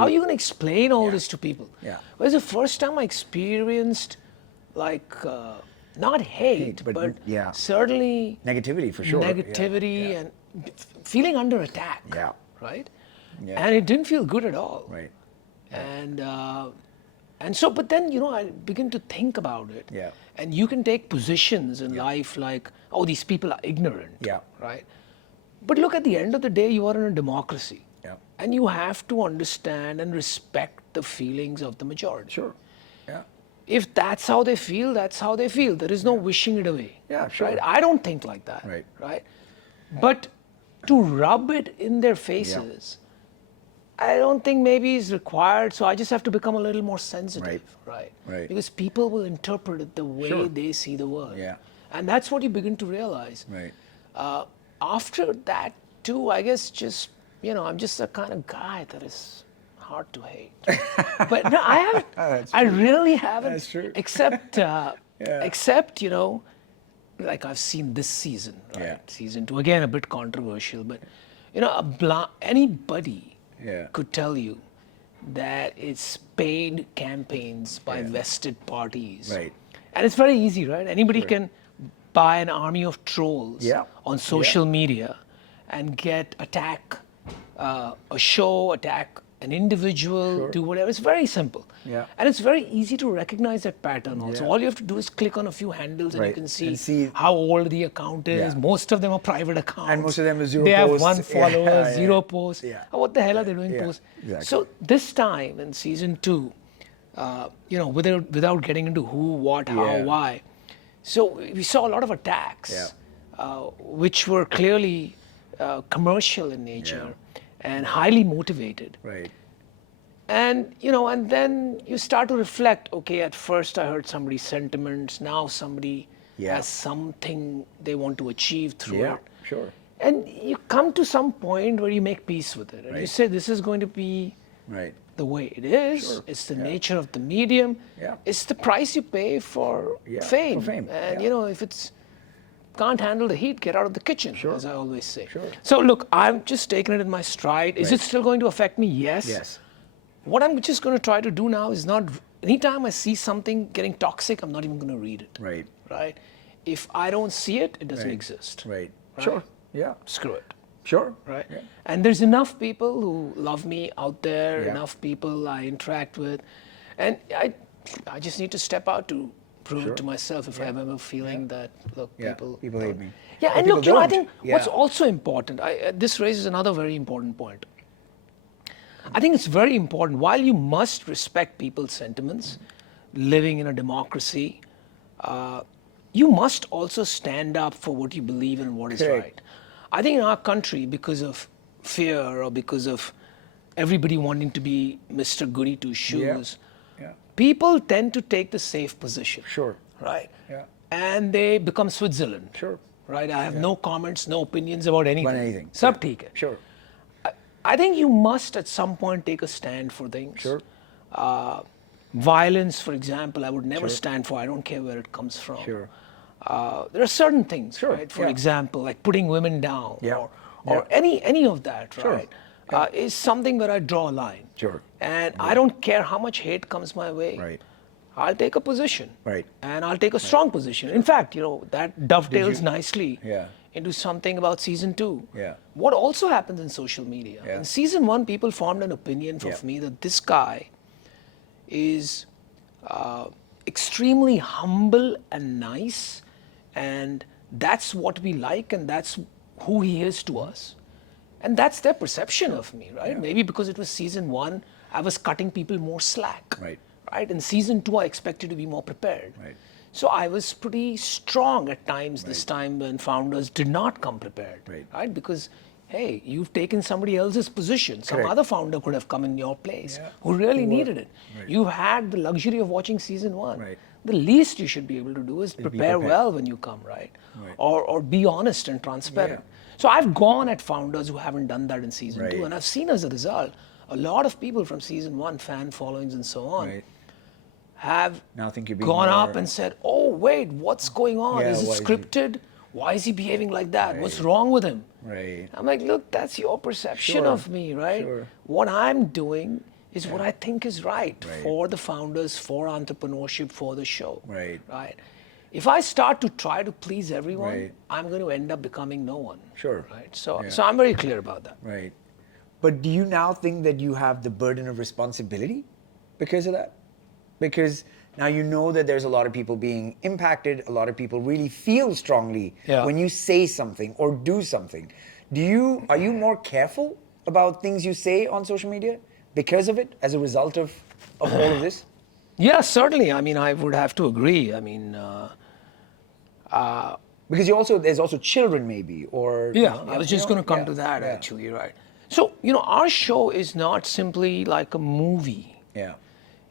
are you going to explain all this to people? Yeah. Well, it's the first time I experienced not hate, but certainly Negativity for sure. negativity and feeling under attack. Yeah. Right? Yeah. And it didn't feel good at all. Right. And so, but then, I begin to think about it. Yeah. And you can take positions in life like, oh, these people are ignorant. Yeah. Right? But look, at the end of the day, you are in a democracy. Yeah. And you have to understand and respect the feelings of the majority. Sure. Yeah. If that's how they feel, that's how they feel. There is no wishing it away. Yeah, sure. Right? I don't think like that. Right. But to rub it in their faces, I don't think maybe is required. So I just have to become a little more sensitive. Right. Because people will interpret it the way they see the world. Yeah. And that's what you begin to realize. Right. After that, too, I guess just, I'm just a kind of guy that is hard to hate. But no, I haven't. I really haven't. That's true. Except, like I've seen this season, right? Yeah. Season 2, again, a bit controversial, but, anybody could tell you that it's paid campaigns by vested parties. Right. And it's very easy, right? Anybody can buy an army of trolls on social media and attack a show, attack an individual, do whatever. It's very simple. Yeah. And it's very easy to recognize that pattern also. Yeah. All you have to do is click on a few handles and you can And see how old the account is. Yeah. Most of them are private accounts. And most of them are zero They have posts. one follower, zero posts. Yeah. What the hell are they doing posts? Exactly. So this time in season 2, without getting into who, what, how, why. So we saw a lot of attacks, which were clearly commercial in nature and highly motivated. Right. And, and then you start to reflect, okay, at first I heard somebody's sentiments, now somebody has something they want to achieve through it. Sure. And you come to some point where you make peace with it. And you say, this is going to be Right. the way it is. Sure. It's the Yeah. nature of the medium. Yeah. It's the price you pay for Yeah, for fame. fame, And yeah. you know, if it's can't handle the heat, get out of the kitchen, Sure. as I always say. Sure. So look, I'm just taking it in my stride. Is Right. it still going to affect me? Yes. Yes. What I'm just going to try to do now is not, anytime I see something getting toxic, I'm not even going to read it. Right. Right? If I don't see it, it doesn't Right. exist. Right. Right? Sure. Yeah. Screw it. Sure. Right? Yeah. And there's enough people who love me out there, Yeah. enough people I interact with. And I just need to step out to prove Sure. it to myself if I'm ever feeling that, look, Yeah. people hate don't- me. Yeah, Or and people look, you know, I don't. think what's Yeah. also important, this raises another very important point. I think it's very important, while you must respect people's sentiments, living in a democracy, you must also stand up for what you believe in and what is Correct. right. I think in our country, because of fear or because of everybody wanting to be Mr. Goody Two Shoes, Yeah. people tend to take the safe position. Sure. Right? Yeah. And they become Switzerland. Sure. Right? I have no comments, no opinions about anything. About anything. Sab theek hai. Sure. I think you must at some point take a stand for things. Sure. Violence, for example, I would never Sure. stand for. I don't care where it comes from. Sure. There are certain things, Sure, right? For yeah. example, like putting women down, Yeah, or any of that, Sure, right? Is something where I draw a line. Sure. And I don't care how much hate comes my way. Right. I'll take a position. Right. And I'll take a strong position. In fact, you know, that dovetails nicely Yeah. into something about season 2. Yeah. What also happens in social media. Yeah. In season 1, people formed an opinion of Yeah. me that this guy is extremely humble and nice, and that's what we like, and that's who he is to us. And that's their perception of me, right? Yeah. Maybe because it was season 1, I was cutting people more slack. Right. Right? In season 2, I expected to be more prepared. Right. So I was pretty strong at times this time when founders did not come prepared. Right. Because, hey, you've taken somebody else's position. Some Correct. other founder could have come in your place Yeah. who really Who were- needed it. Right. You had the luxury of watching season 1. Right. The least you should be able to do is prepare prepared. well when you come, right? Right. Or be honest and transparent. So I've gone at founders who haven't done that in season 2, Right. and I've seen as a result a lot of people from season 1, fan followings and so on, Right. have Now think you're being gone up more- and said, "Oh, wait, what's going on? Yeah, is it why is he-" scripted? Why is he behaving like that? What's wrong with him?" Right. I'm like, "Look, that's your perception Sure, of me, right? sure. What I'm doing is what I think is right, Right. for the founders, for entrepreneurship, for the show. Right. Right. If I start to try to please everyone, Right. I'm going to end up becoming no one. Sure. Right. So, Yeah. so I'm very clear about that. Right. But do you now think that you have the burden of responsibility because of that? Because now you know that there's a lot of people being impacted, a lot of people really feel strongly Yeah. when you say something or do something. Are you more careful about things you say on social media because of it, as a result of all of this? Yeah, certainly. I mean, I would have to agree. I mean, Because there's also children maybe, or yeah, I was just going to come yeah, to that yeah, actually, right? So, you know, our show is not simply like a movie. Yeah.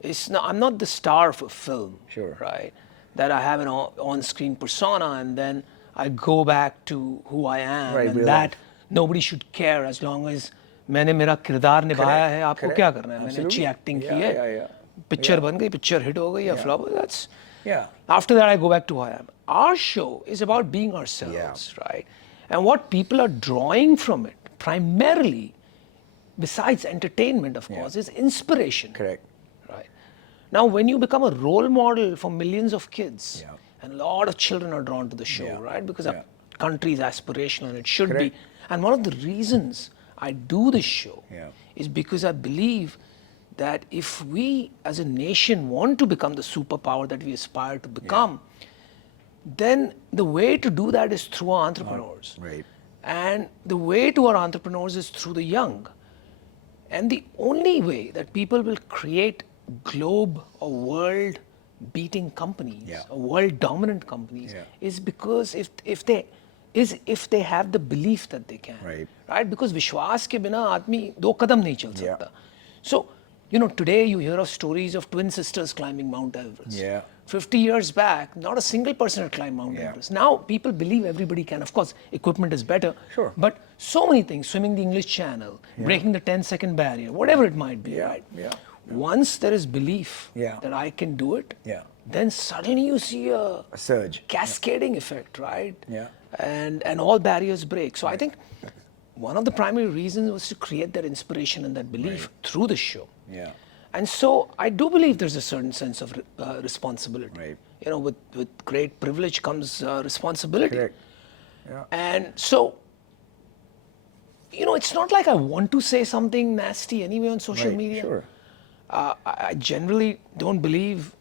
It's not, I'm not the star of a film, Sure. right? That I have an on-screen persona and then I go back to who I am, Right, and real that life. nobody should care as long as मैंने मेरा किरदार निभाया है, आपको correct. क्या करना है? मैंने Absolutely. अच्छी एक्टिंग की Yeah, है, yeah, yeah. पिक्चर बन गई, पिक्चर हिट हो गई या फ्लॉप हो गई, that's Yeah. after that, I go back to who I am. Our show is about being ourselves, right? And what people are drawing from it, primarily, besides entertainment, of course, is inspiration. Correct. Right. Now, when you become a role model for millions of kids, Yeah. and a lot of children are drawn to the show, Yeah. right? Because Yeah. our country is aspirational and it should Correct. be. And one of the reasons I do this show Yeah. is because I believe that if we as a nation want to become the superpower that we aspire to become, then the way to do that is through our entrepreneurs. Right. And the way to our entrepreneurs is through the young. And the only way that people will create globe or world beating companies, Yeah. or world dominant companies, Yeah. is because if they have the belief that they can. Right. Because विश्वास के बिना आदमी 2 कदम नहीं चल Yeah. सकता. So, you know, today you hear of stories of twin sisters climbing Mount Everest. Yeah. 50 years back, not a single person had climbed Mount Yeah. Everest. Now people believe everybody can. Of course, equipment is better. Sure. But so many things, swimming the English Channel, breaking the 10-second barrier, whatever it might be, Yeah, right? yeah. Once there is belief Yeah. that I can do it, Yeah. then suddenly you see a A surge. cascading effect, right? Yeah. And all barriers break. So I think one of the primary reasons was to create that inspiration and that belief through the show. Yeah. And so I do believe there's a certain sense of responsibility. Right. You know, with great privilege comes responsibility. Correct. Yeah. And so, you know, it's not like I want to say something nasty anyway on social Right, media. sure. I generally don't believe,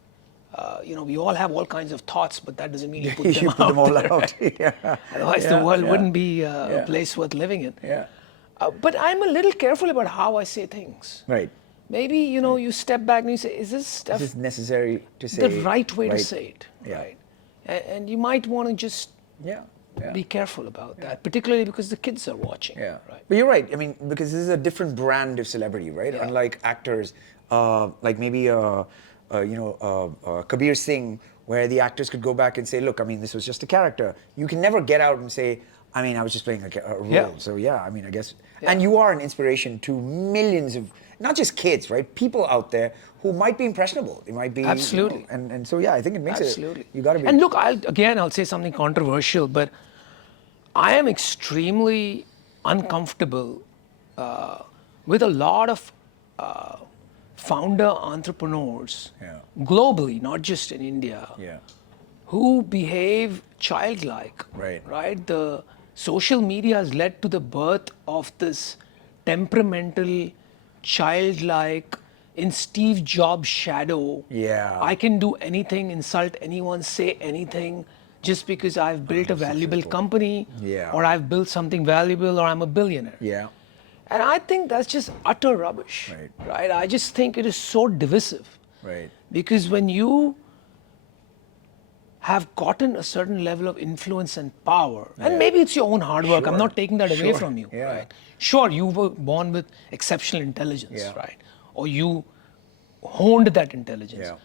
you know, we all have all kinds of thoughts, but that doesn't mean you put them You out put them all there. out. Yeah. Otherwise, Yeah, the world yeah. wouldn't be Yeah. a place worth living in. Yeah. But I'm a little careful about how I say things. Right. Maybe, you know, you step back and you say, is this stuff Is it necessary to say the right way to say it? Yeah. Right. And you might want to just Yeah. Yeah. be careful about that, particularly because the kids are watching. Yeah, Right. but you're right. I mean, because this is a different brand of celebrity, right? Yeah. Unlike actors, like maybe Kabir Singh, where the actors could go back and say, "Look, I mean, this was just a character." You can never get out and say, "I mean, I was just playing a role." Yeah. So yeah, I mean, I guess, and you are an inspiration to millions of not just kids, right? People out there who might be impressionable. They might be Absolutely. and so yeah, I think it makes Absolutely. it. You got to be. And look, I'll say something controversial, but I am extremely uncomfortable with a lot of founder entrepreneurs Yeah. globally, not just in India, Yeah. who behave childlike. Right. Right. The social media has led to the birth of this temperamental, childlike, in Steve Jobs' shadow. Yeah. I can do anything, insult anyone, say anything, just because I've built a valuable company, Yeah. or I've built something valuable, or I'm a billionaire. Yeah. And I think that's just utter rubbish. Right. I just think it is so divisive. Right. Because when you have gotten a certain level of influence and power, and maybe it's your own hard work, I'm Sure. not taking that away Sure. from you, Yeah. right? Sure, you were born with exceptional intelligence, Yeah. right? Or you honed that intelligence. Yeah.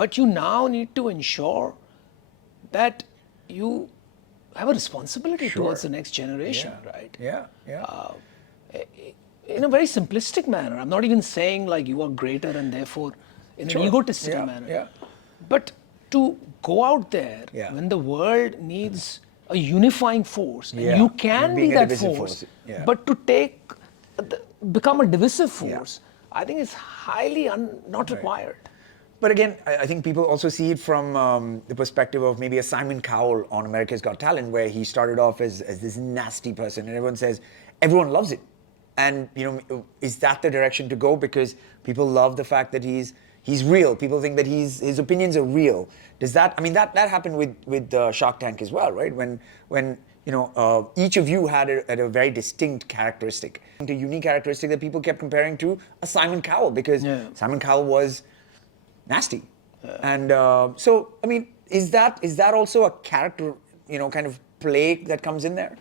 But you now need to ensure that you have a responsibility towards the next generation, right? Yeah. Yeah. In a very simplistic manner. I'm not even saying like you are greater and therefore in an egotistical Yeah, manner. yeah. But to go out there Yeah. when the world needs a unifying force, and Yeah. you can be Being a that divisive force, force, yeah. but to become a divisive force, I think is highly not required. But again, I think people also see it from the perspective of maybe a Simon Cowell on America's Got Talent, where he started off as this nasty person, and everyone says everyone loves it. And you know, is that the direction to go? Because people love the fact that he's real. People think that his opinions are real. Does that? I mean, that happened with Shark Tank as well, right? When you know, each of you had a very distinct characteristic, a unique characteristic that people kept comparing to a Simon Cowell, because Simon Cowell was nasty. And so, I mean, is that also a character, you know, kind of play that comes in there?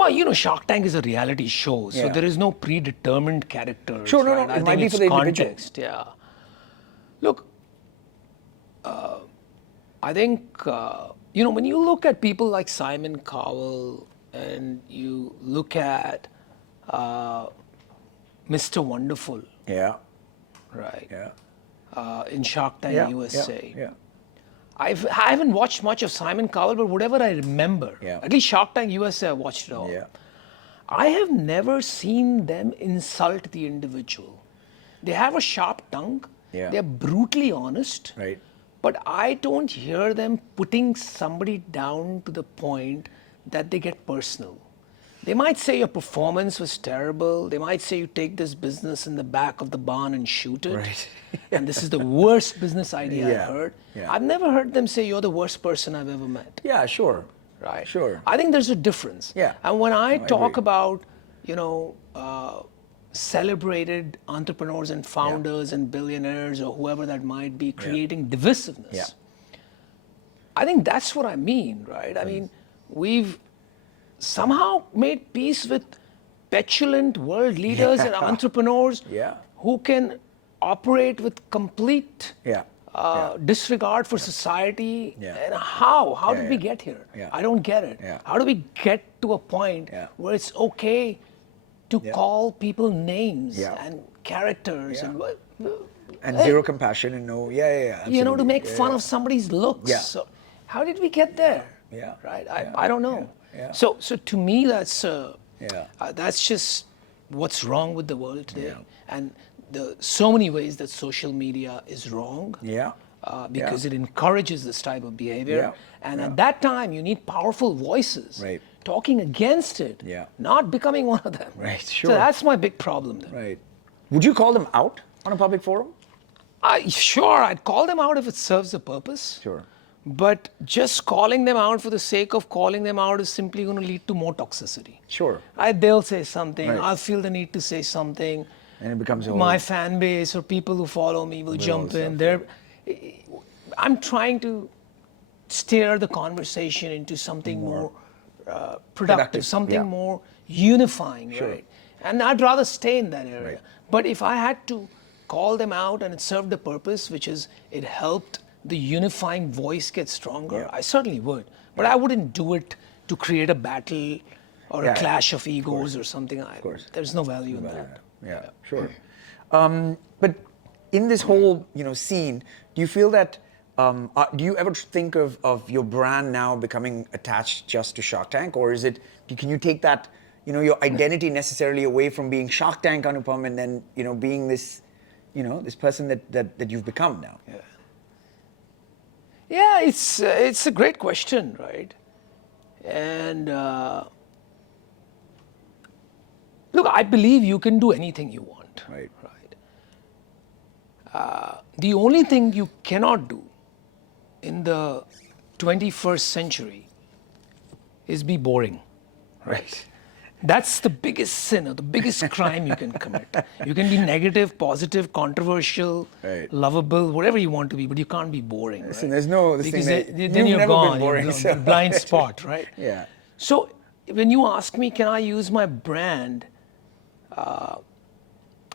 Well, you know, Shark Tank is a reality show, so Yeah. there is no predetermined characters. Sure, no, right? no, I it might think be it's for the individual. context. Yeah. Look, I think you know, when you look at people like Simon Cowell and you look at Mr. Wonderful, Yeah. right? Yeah. In Shark Tank Yeah. USA. Yeah. I haven't watched much of Simon Cowell, but whatever I remember, Yeah. at least Shark Tank USA, I watched it all. Yeah. I have never seen them insult the individual. They have a sharp tongue. Yeah. They're brutally honest. Right. But I don't hear them putting somebody down to the point that they get personal. They might say your performance was terrible. They might say you take this business in the back of the barn and shoot it. Right. And this is the worst business idea Yeah. I've heard. Yeah. I've never heard them say you're the worst person I've ever met. Yeah. Sure. Right. Sure. I think there's a difference. Yeah. And when I talk agree. about, you know, celebrated entrepreneurs and founders and billionaires or whoever that might be creating divisiveness, Yeah. I think that's what I mean, right? I mean, we've somehow made peace with petulant world leaders and entrepreneurs Yeah. who can operate with complete Yeah. disregard for society. Yeah. And how did we yeah. get here? Yeah. I don't get it. Yeah. How do we get to a point Yeah. where it's okay to Yeah. call people names Yeah. and characters Yeah. and what? And Hey. zero compassion and no, yeah, You know, to absolutely. make Yeah, fun yeah. of somebody's looks. Yeah. So how did we get there? Yeah. Right. Yeah. I don't know. Yeah. So to me, Yeah. that's just what's wrong with the world today, Yeah. and so many ways that social media is wrong. Yeah. Because it encourages this type of behavior, Yeah. and at that time you need powerful voices Right. talking against it, Yeah. not becoming one of them. Right, So sure. that's my big problem. Then. Right. Would you call them out on a public forum? Sure, I'd call them out if it serves a purpose. Sure. But just calling them out for the sake of calling them out is simply going to lead to more toxicity. Sure. They'll say something, Right. I'll feel the need to say something. And it becomes a whole... My fan base or people who follow me will jump in. stuff, I'm trying to steer the conversation into something more productive, something yeah. more unifying, Sure. right? And I'd rather stay in that area. Right. But if I had to call them out and it served a purpose, which is it helped the unifying voice get stronger, Yeah. I certainly would. But I wouldn't do it to create a battle or Yeah, a clash of egos or something. Of course. There's no value in that. Yeah, sure. But in this whole, scene, do you feel that, do you ever think of your brand now becoming attached just to Shark Tank? Or can you take that, your identity necessarily away from being Shark Tank Anupam and then, being this, this person that you've become now? Yeah, it's a great question, right? And look, I believe you can do anything you want. Right. The only thing you cannot do in the 21st century is be boring. Right. That's the biggest sin or the biggest crime you can commit. You can be negative, positive, controversial, Right. lovable, whatever you want to be, but you can't be boring. Listen, right? there's no this Because thing that then you've you're never gone. been boring. You're So. the blind spot, right? Yeah. So when you ask me, can I use my brand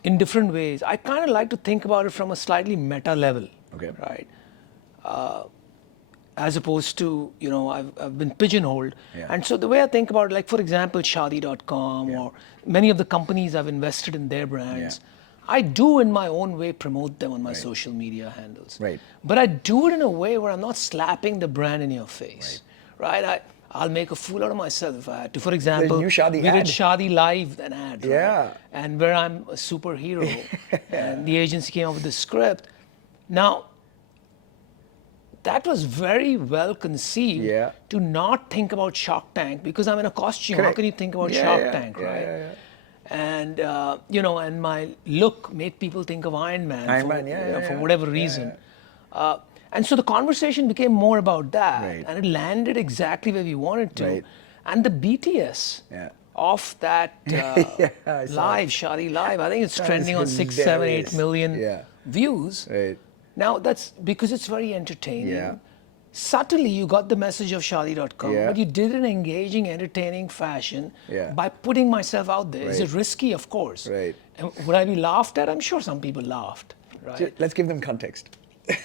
in different ways, I kind of like to think about it from a slightly meta level, Okay. right? As opposed to, I've been pigeonholed. Yeah. And so the way I think about it, like for example, Shaadi.com or many of the companies I've invested in their brands, I do in my own way promote them on my social media handles. Right. But I do it in a way where I'm not slapping the brand in your face, right? I'll make a fool out of myself if I had to. For example, new Shaadi we ad. did Shaadi Live, an ad, right? Yeah. And where I'm a superhero, and the agency came up with the script. Now, that was very well conceived Yeah. to not think about Shark Tank because I'm in a costume. How Correct. can you think about Yeah, Shark yeah, Tank, yeah, right? yeah, yeah. And and my look made people think of Iron Man, Iron for, Man, yeah, for yeah, whatever reason. And so the conversation became more about that, Right. and it landed exactly where we wanted to. Right. And the BTS Yeah. of that I saw live, Shaadi Live, I think it's That trending is on 6, 7, 8 hilarious. million Yeah. views. Right. Now that's because it's very entertaining. Yeah. Subtly, you got the message of Shaadi.com, Yeah. but you did it in engaging, entertaining fashion Yeah. by putting myself out there. Is Right. it risky? Of course. Right. And would I be laughed at? I'm sure some people laughed. Right. Let's give them context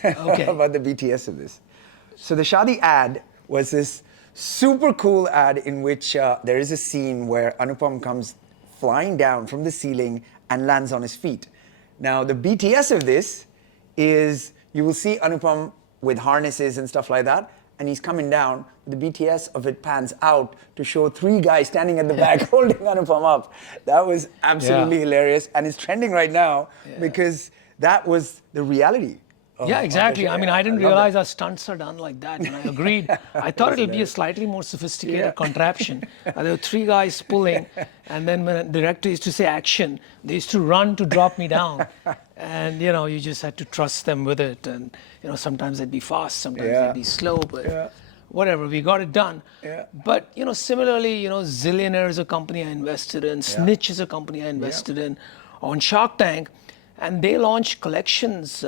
Okay. about the BTS of this. So the Shaadi ad was this super cool ad in which there is a scene where Anupam comes flying down from the ceiling and lands on his feet. Now the BTS of this is you will see Anupam with harnesses and stuff like that, and he's coming down. The BTS of it pans out to show 3 guys standing at the back holding Anupam up. That was absolutely Yeah. hilarious, and it's trending right now because that was the reality. Yeah, exactly. I mean, I didn't love realize our stunts are done like that, and I agreed. I thought it'll be a slightly more sophisticated contraption. There were 3 guys pulling, and then when the director used to say action, they used to run to drop me down. And, you just had to trust them with it. And, sometimes they'd be fast, sometimes Yeah. they'd be slow, but Yeah. whatever, we got it done. Yeah. But, similarly, Zillionaire is a company I invested in, Snitch is a company I invested in, on Shark Tank. And they launched collections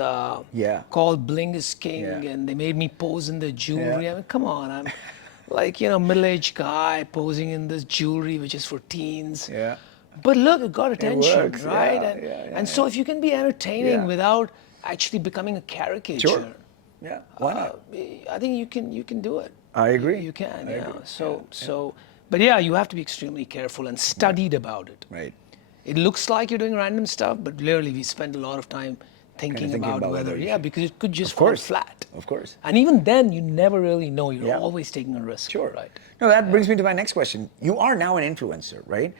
called Bling is King, and they made me pose in the jewelry. I mean, come on, I'm like, middle-aged guy posing in this jewelry, which is for teens. Yeah. But look, it got attention, works, right? yeah, And so if you can be entertaining Yeah. without actually becoming a caricature. Sure. Yeah. Why not? I think you can do it. I agree. You can, I yeah. agree. But yeah, you have to be extremely careful and studied about it. Right. It looks like you're doing random stuff, but literally we spend a lot of time thinking about whether, you yeah, should. because it could just Of fall course. flat. Of course. And even then, you never really know. You're Yeah. always taking a risk. Sure. Right. No, that brings me to my next question. You are now an influencer, right?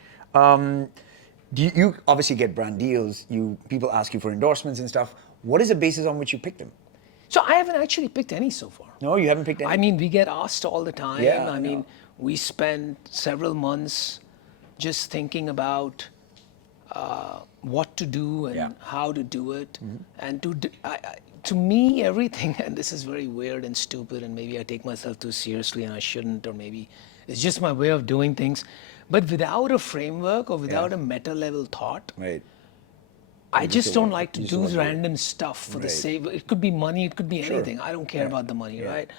You obviously get brand deals. People ask you for endorsements and stuff. What is the basis on which you pick them? So I haven't actually picked any so far. No, you haven't picked any. I mean, we get asked all the time. Yeah, I I mean, know. we spend several months just thinking about what to do and Yeah. Mm-hmm. how to do it. And to me, everything, and this is very weird and stupid, and maybe I take myself too seriously and I shouldn't, or maybe it's just my way of doing things. But without a framework or without a meta level thought, Right. I just don't like to you just do don't wanna do it. random stuff for the Right. sake. It could be money, it could be Sure. anything. I don't care Yeah. about the money, Yeah. right?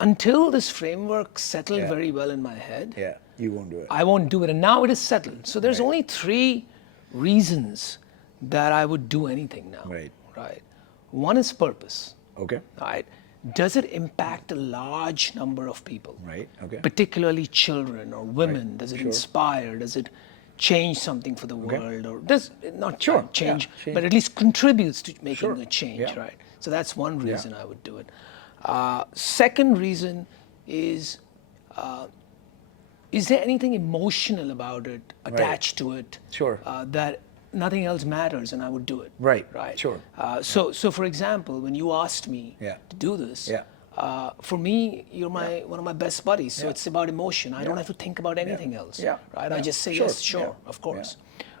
Until this framework settled Yeah. very well in my head, Yeah, you won't do it. I won't do it. And now it is settled. So there's only 3 reasons that I would do anything now. Right. Right. One is purpose. Okay. Right. Does it impact a large number of people? Right. Okay. Particularly children or women? Does it inspire? Does it change something for the world? Or does it not Sure, change, yeah, but at least contributes to making Sure, a change, yeah. right? So that's one reason I would do it. Second reason is there anything emotional about it, attached to it, Sure. that nothing else matters, and I would do it. Right, Right. sure. So for example, when you asked me Yeah. to do this, Yeah. for me, you're one of my best buddies. So it's about emotion. I don't have to think about anything else. Yeah. Right. Yeah. I just say Sure. yes, sure, Yeah. of course.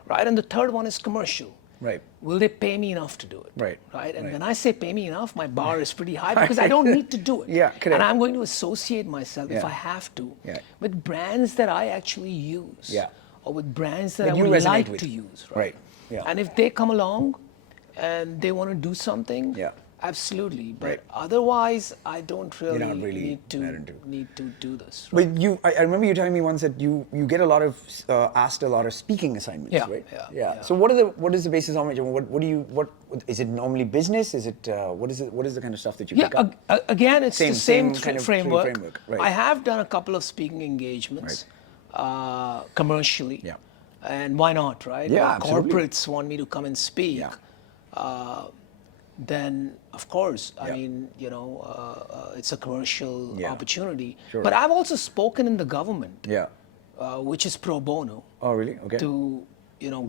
Right. And the third one is commercial. Right. Will they pay me enough to do it? Right. Right. And Right. when I say pay me enough, my bar is pretty high because I don't need to do it. Yeah, correct. And I'm going to associate myself if Yeah. I have to Yeah. with brands that I actually use. Yeah. Or with brands that That I you would resonate like with. to use. Right. Yeah. And if they come along and they want to do something, Yeah. absolutely. But Right. otherwise, I don't really, not really need that to do this. Right? But I remember you telling me once that you get a lot of asked a lot of speaking assignments, Yeah, right? yeah. So what is the basis on which? What do you is it normally business? Is it what is it? What is the kind of stuff that you Yeah, pick up? again, it's the same kind of framework. right. I have done a couple of speaking engagements commercially. Yeah. And why not, right? Yeah, If absolutely. corporates want me to come and speak, Yeah. then of course, I Yeah. mean, it's a commercial Yeah. opportunity. Sure. But I've also spoken in the government, Yeah. which is pro bono. Oh, really? Okay. To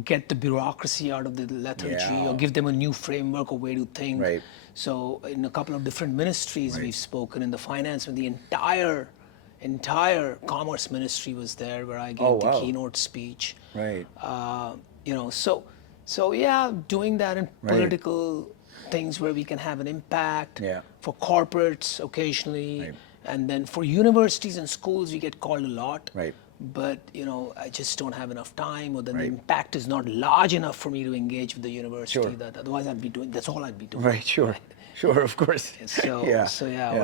get the bureaucracy out of the lethargy Yeah. or give them a new framework or way to think. Right. So in a couple of different ministries Right. we've spoken in the finance, the entire commerce ministry was there where I gave Oh, the wow. keynote speech. Right. So yeah, doing that in Right. political things where we can have an impact. Yeah. For corporates occasionally, Right. and then for universities and schools we get called a lot. Right. But I just don't have enough time, or then the Right. impact is not large enough for me to engage with the university. Sure. That otherwise I'd be doing. That's all I'd be doing. Right. Sure. Sure. Of course. So Yeah.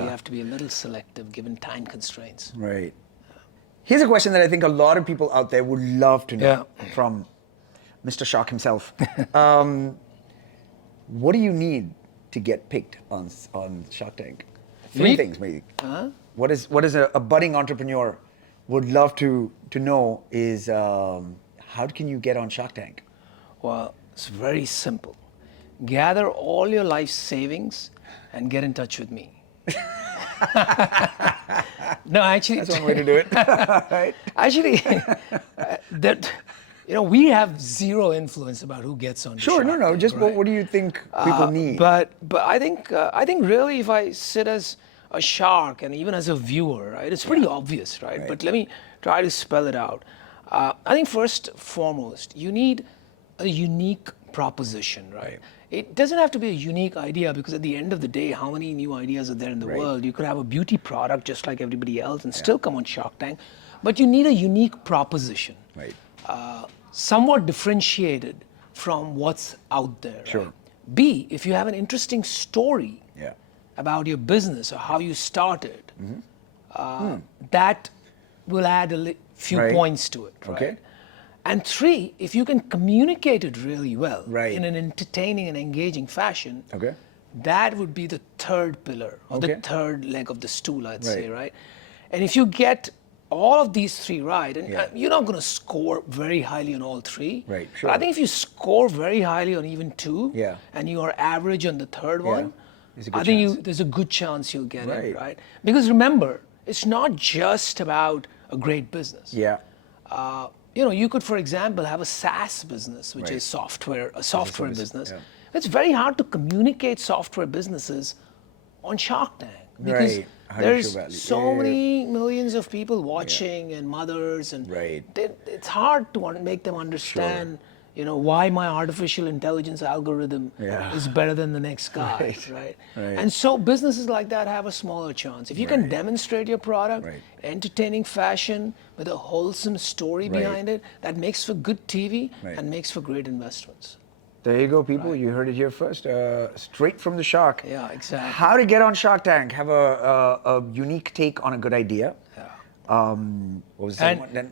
we have to be a little selective given time constraints. Right. Here's a question that I think a lot of people out there would love to know from Mr. Shark himself. What do you need to get picked on Shark Tank? Three Me? things, maybe. What is a budding entrepreneur would love to know is how can you get on Shark Tank? Well, it's very simple. Gather all your life savings and get in touch with me. No, actually, That's one way to do it. Right? actually, we have zero influence about who gets on. Sure. Shark No. Tank, Just right? what do you think people need? But I think really if I sit as a shark and even as a viewer, right, it's pretty obvious, right? But let me try to spell it out. I think first foremost, you need a unique proposition, right? It doesn't have to be a unique idea because at the end of the day, how many new ideas are there in the world? You could have a beauty product just like everybody else and still come on Shark Tank, but you need a unique proposition. Right. Somewhat differentiated from what's out there. Sure. Right? B, if you have an interesting story Yeah. about your business or how you started, that will add a few Right. points to it. Right? Okay. And three, if you can communicate it really well Right. in an entertaining and engaging fashion, Okay. that would be the third pillar or the Okay. third leg of the stool, I'd say, Right. right? And if you get all of these three right, and Yeah. you're not going to score very highly on all three, Right, but sure. I think if you score very highly on even two, Yeah. and you are average on the third Yeah. one, There's a good I think chance. there's a good chance you'll get Right. it, right? Because remember, it's not just about a great business. Yeah. You could, for example, have a SaaS business, which Right. is a software service, business. yeah. It's very hard to communicate software businesces on Shark Tank because Right. How do you there's show value? so Yeah. many millions of people watching and mothers, and Right. it's hard to make them understand. Why my artificial intelligence algorithm Yeah. is better than the next guy, right? Right. And so businesses like that have a smaller chance. If you can demonstrate your product, Right. entertaining fashion with a wholesome story Right. behind it, that makes for good TV Right. and makes for great investments. There you go, people. You heard it here first. Straight from the shark. Yeah, exactly. How to get on Shark Tank? Have a unique take on a good idea. What was the second one? Then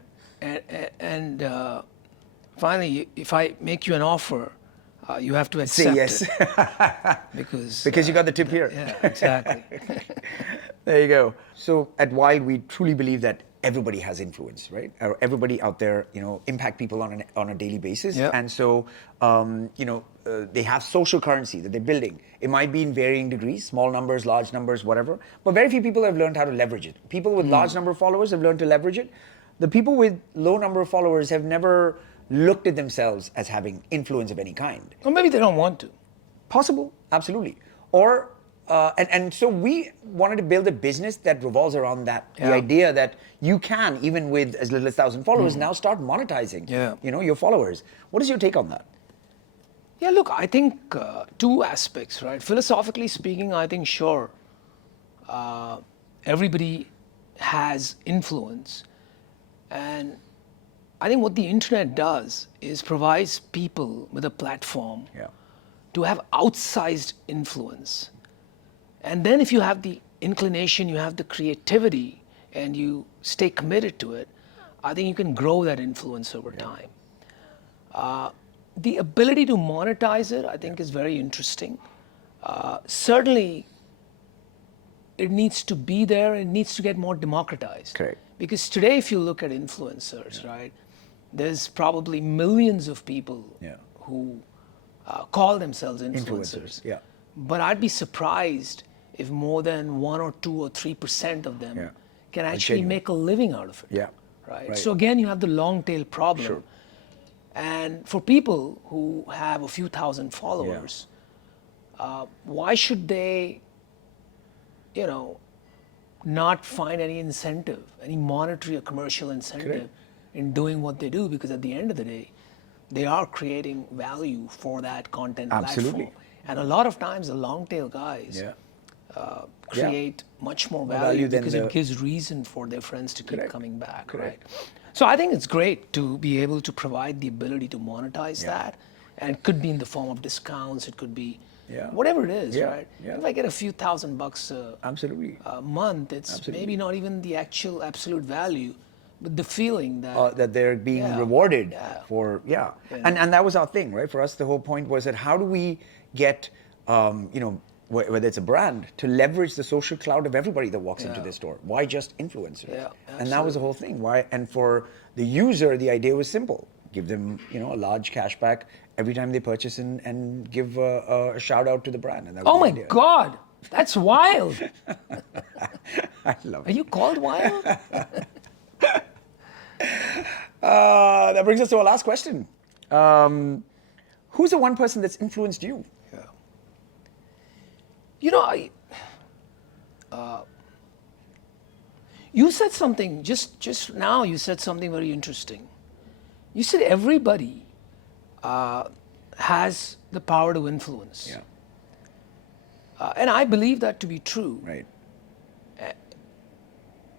And finally, if I make you an offer, you have to accept say yes it because you got the tip here. yeah, exactly. There you go. So at Wild, we truly believe that everybody has influence, right? Or everybody out there, impact people on a daily basis. Yeah. And so, they have social currency that they're building. It might be in varying degrees, small numbers, large numbers, whatever. But very few people have learned how to leverage it. People with large number of followers have learned to leverage it. The people with low number of followers have never looked at themselves as having influence of any kind. Or maybe they don't want to. Possible, absolutely. Or and so we wanted to build a business that revolves around that. The Yeah. idea that you can, even with as little as 1,000 followers, now start monetizing. Yeah. Your followers. What is your take on that? Yeah, look, I think two aspects, right? Philosophically speaking, I think sure, everybody has influence, and I think what the internet does is provides people with a platform Yeah. to have outsized influence. And then if you have the inclination, you have the creativity, and you stay committed to it, I think you can grow that influence over time. The ability to monetize it, I think, is very interesting. Certainly, it needs to be there. It needs to get more democratized. Correct. Because today, if you look at influencers, right, there's probably millions of people Yeah. who call themselves influencers. Influencers, yeah. But I'd be surprised if more than 1 or 2 or 3% of them Yeah. can Are actually genuine. make a living out of it. Yeah. Right? So again, you have the long tail problem. Sure. And for people who have a few thousand followers, why should they, not find any incentive, any monetary or commercial incentive Correct. in doing what they do? Because at the end of the day, they are creating value for that content Absolutely. platform. And a lot of times, the long tail guys Yeah. create much more value value than because the- it gives reason for their friends to keep Correct. coming back, Correct. right? So I think it's great to be able to provide the ability to monetize that, and it could be in the form of discounts, it could be Yeah. whatever it is, Yeah, right? yeah. If I get a few $1,000 Absolutely. a month, it's maybe not even the actual absolute value, but the feeling that That they're being Yeah, rewarded yeah. for, and that was our thing, right? For us, the whole point was that how do we get, whether it's a brand, to leverage the social cloud of everybody that walks into this store? Why just influencers? Yeah, and that was the whole thing. Why? And for the user, the idea was simple: give them, a large cashback every time they purchase, and give a shout out to the brand. And that was oh the my idea. God, that's wild. I love Are it. you called wild? That brings us to our last question. Who's the one person that's influenced you? You said something just now. You said something very interesting. You said everybody has the power to influence, Yeah. and I believe that to be true. Right.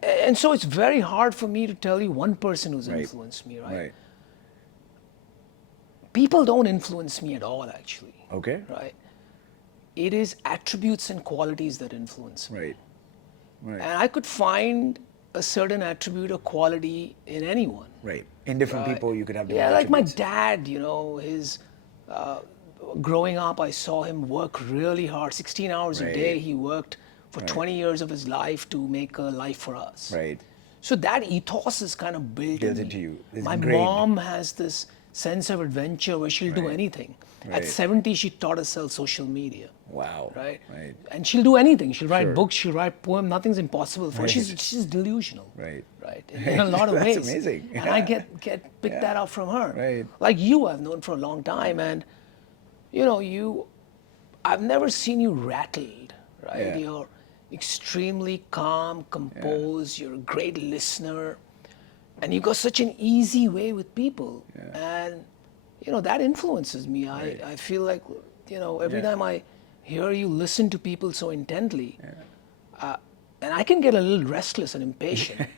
And so it's very hard for me to tell you one person who's Right. influenced me. Right? Right. People don't influence me at all, actually. Okay. Right? It is attributes and qualities that influence me. Right. Right. And I could find a certain attribute or quality in anyone. Right. In different people, you could have different Yeah, like my attributes. dad, you know, his growing up, I saw him work really hard. 16 hours a day Right. he worked for 20 years of his life to make a life for us. Right. So that ethos is kind of built Built in into me. you. It's My ingrained. mom has this sense of adventure where she'll do anything. At Right. 70, she taught herself social media. Wow. Right? Right. And she'll do anything. She'll write Sure. books, she'll write poems, nothing's impossible for her. She's delusional. Right. Right. In a lot of That's ways. amazing. And I Yeah. pick that up from her. Right. Like you, I've known for a long time, and you know, I've never seen you rattled, right? Yeah. You're extremely calm, composed, you're a great listener, and you got such an easy way with people. And you know, that influences me. I feel like, you know, every time I hear you listen to people so intently, and I can get a little restless and impatient.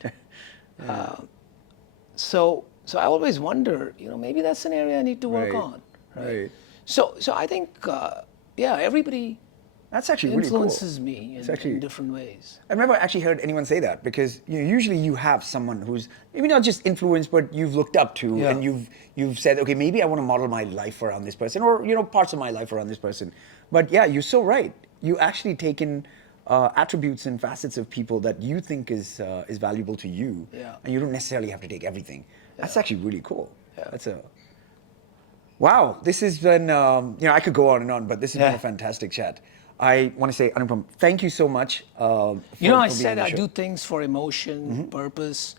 So I always wonder, you know, maybe that's an area I need to work Right. on. Right. So I think, everybody That's actually really cool. influences me in different ways. I've never actually heard anyone say that, because usually you have someone who's maybe not just influenced, but you've looked up to, Yeah. and you've said, okay, maybe I want to model my life around this person, or parts of my life around this person. But yeah, you're so right. You actually taken attributes and facets of people that you think is valuable to you, Yeah. and you don't necessarily have to take everything. That's actually really cool. That's a wow. This has been I could go on and on, but this has been a fantastic chat. I want to say, Anupam, thank you so much. You know, I for being on said the I show. do things for emotion, purpose,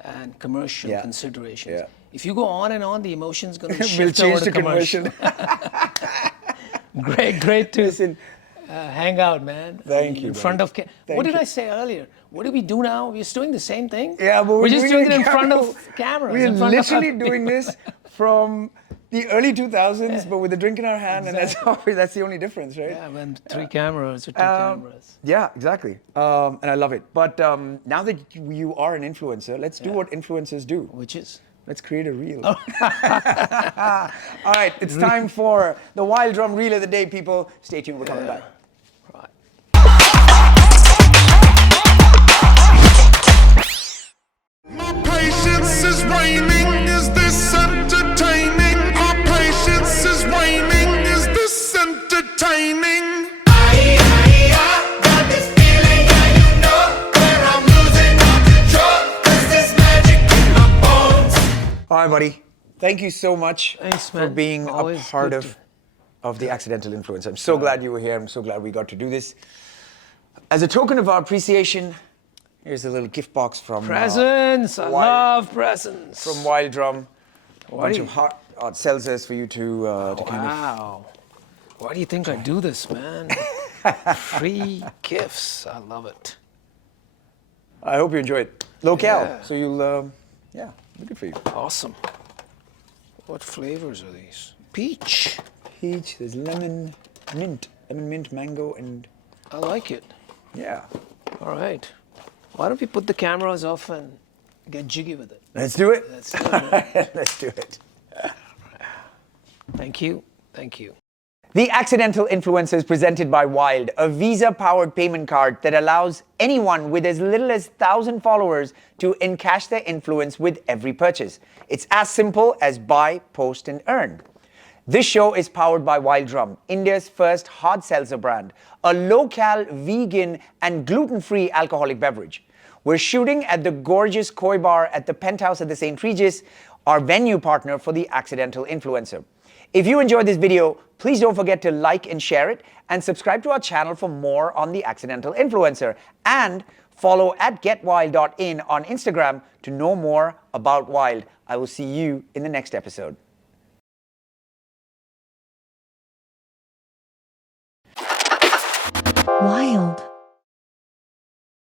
and commercial Yeah. considerations. Yeah. If you go on and on, the emotion's going to We'll shift change over to to commercial. Great to Listen, hang out, man. Thank you, In front buddy. of Thank what did you. I say earlier? What do we do now? We're just doing the same thing. yeah, but we're just doing it in front camera. of cameras. We're in front of literally other doing people. this from the early 2000s, but with a drink in our hand, and that's the only difference, right? Yeah, when three cameras or two cameras. Yeah, exactly. And I love it. But now that you are an influencer, let's do what influencers do. Which is? Let's create a reel. All right, it's time for the Wild Drum Reel of the Day, people. Stay tuned, we're coming back. Right. My patience is waning, is this entertaining? Our patience is waning, is this entertaining? Got this feeling, yeah, you know, where I'm losing all control. There's this magic in my bones. All right, buddy. Thank you so much Thanks, for man. being Always a part good of the Accidental Influencer. I'm so glad you were here. I'm so glad we got to do this. As a token of our appreciation, here's a little gift box from Presents. I Wild- love presents. from Wild Drum. A bunch do of you- hot seltzers for you to kind of. Wow. Why do you think I do this, man? Free gifts. I love it. I hope you enjoy it. Local, Yeah. so you'll be good for you. Awesome. What flavors are these? Peach. Peach, there's lemon, mint, mango, and I like it. yeah. All right. Why don't we put the cameras off and get jiggy with it? Let's do it. Let's do it. Let's do it. Thank you. Thank you. The Accidental Influencer is presented by Wild, a Visa-powered payment card that allows anyone with as little as 1,000 followers to encash their influence with every purchase. It's as simple as buy, post, and earn. This show is powered by Wild Drum, India's first hard seltzer brand, a low-cal, vegan, and gluten-free alcoholic beverage. We're shooting at the gorgeous Koi Bar at the Penthouse at the St. Regis, our venue partner for the Accidental Influencer. If you enjoyed this video, please don't forget to like and share it, and subscribe to our channel for more on the Accidental Influencer, and follow at getwild.in on Instagram to know more about Wild. I will see you in the next episode.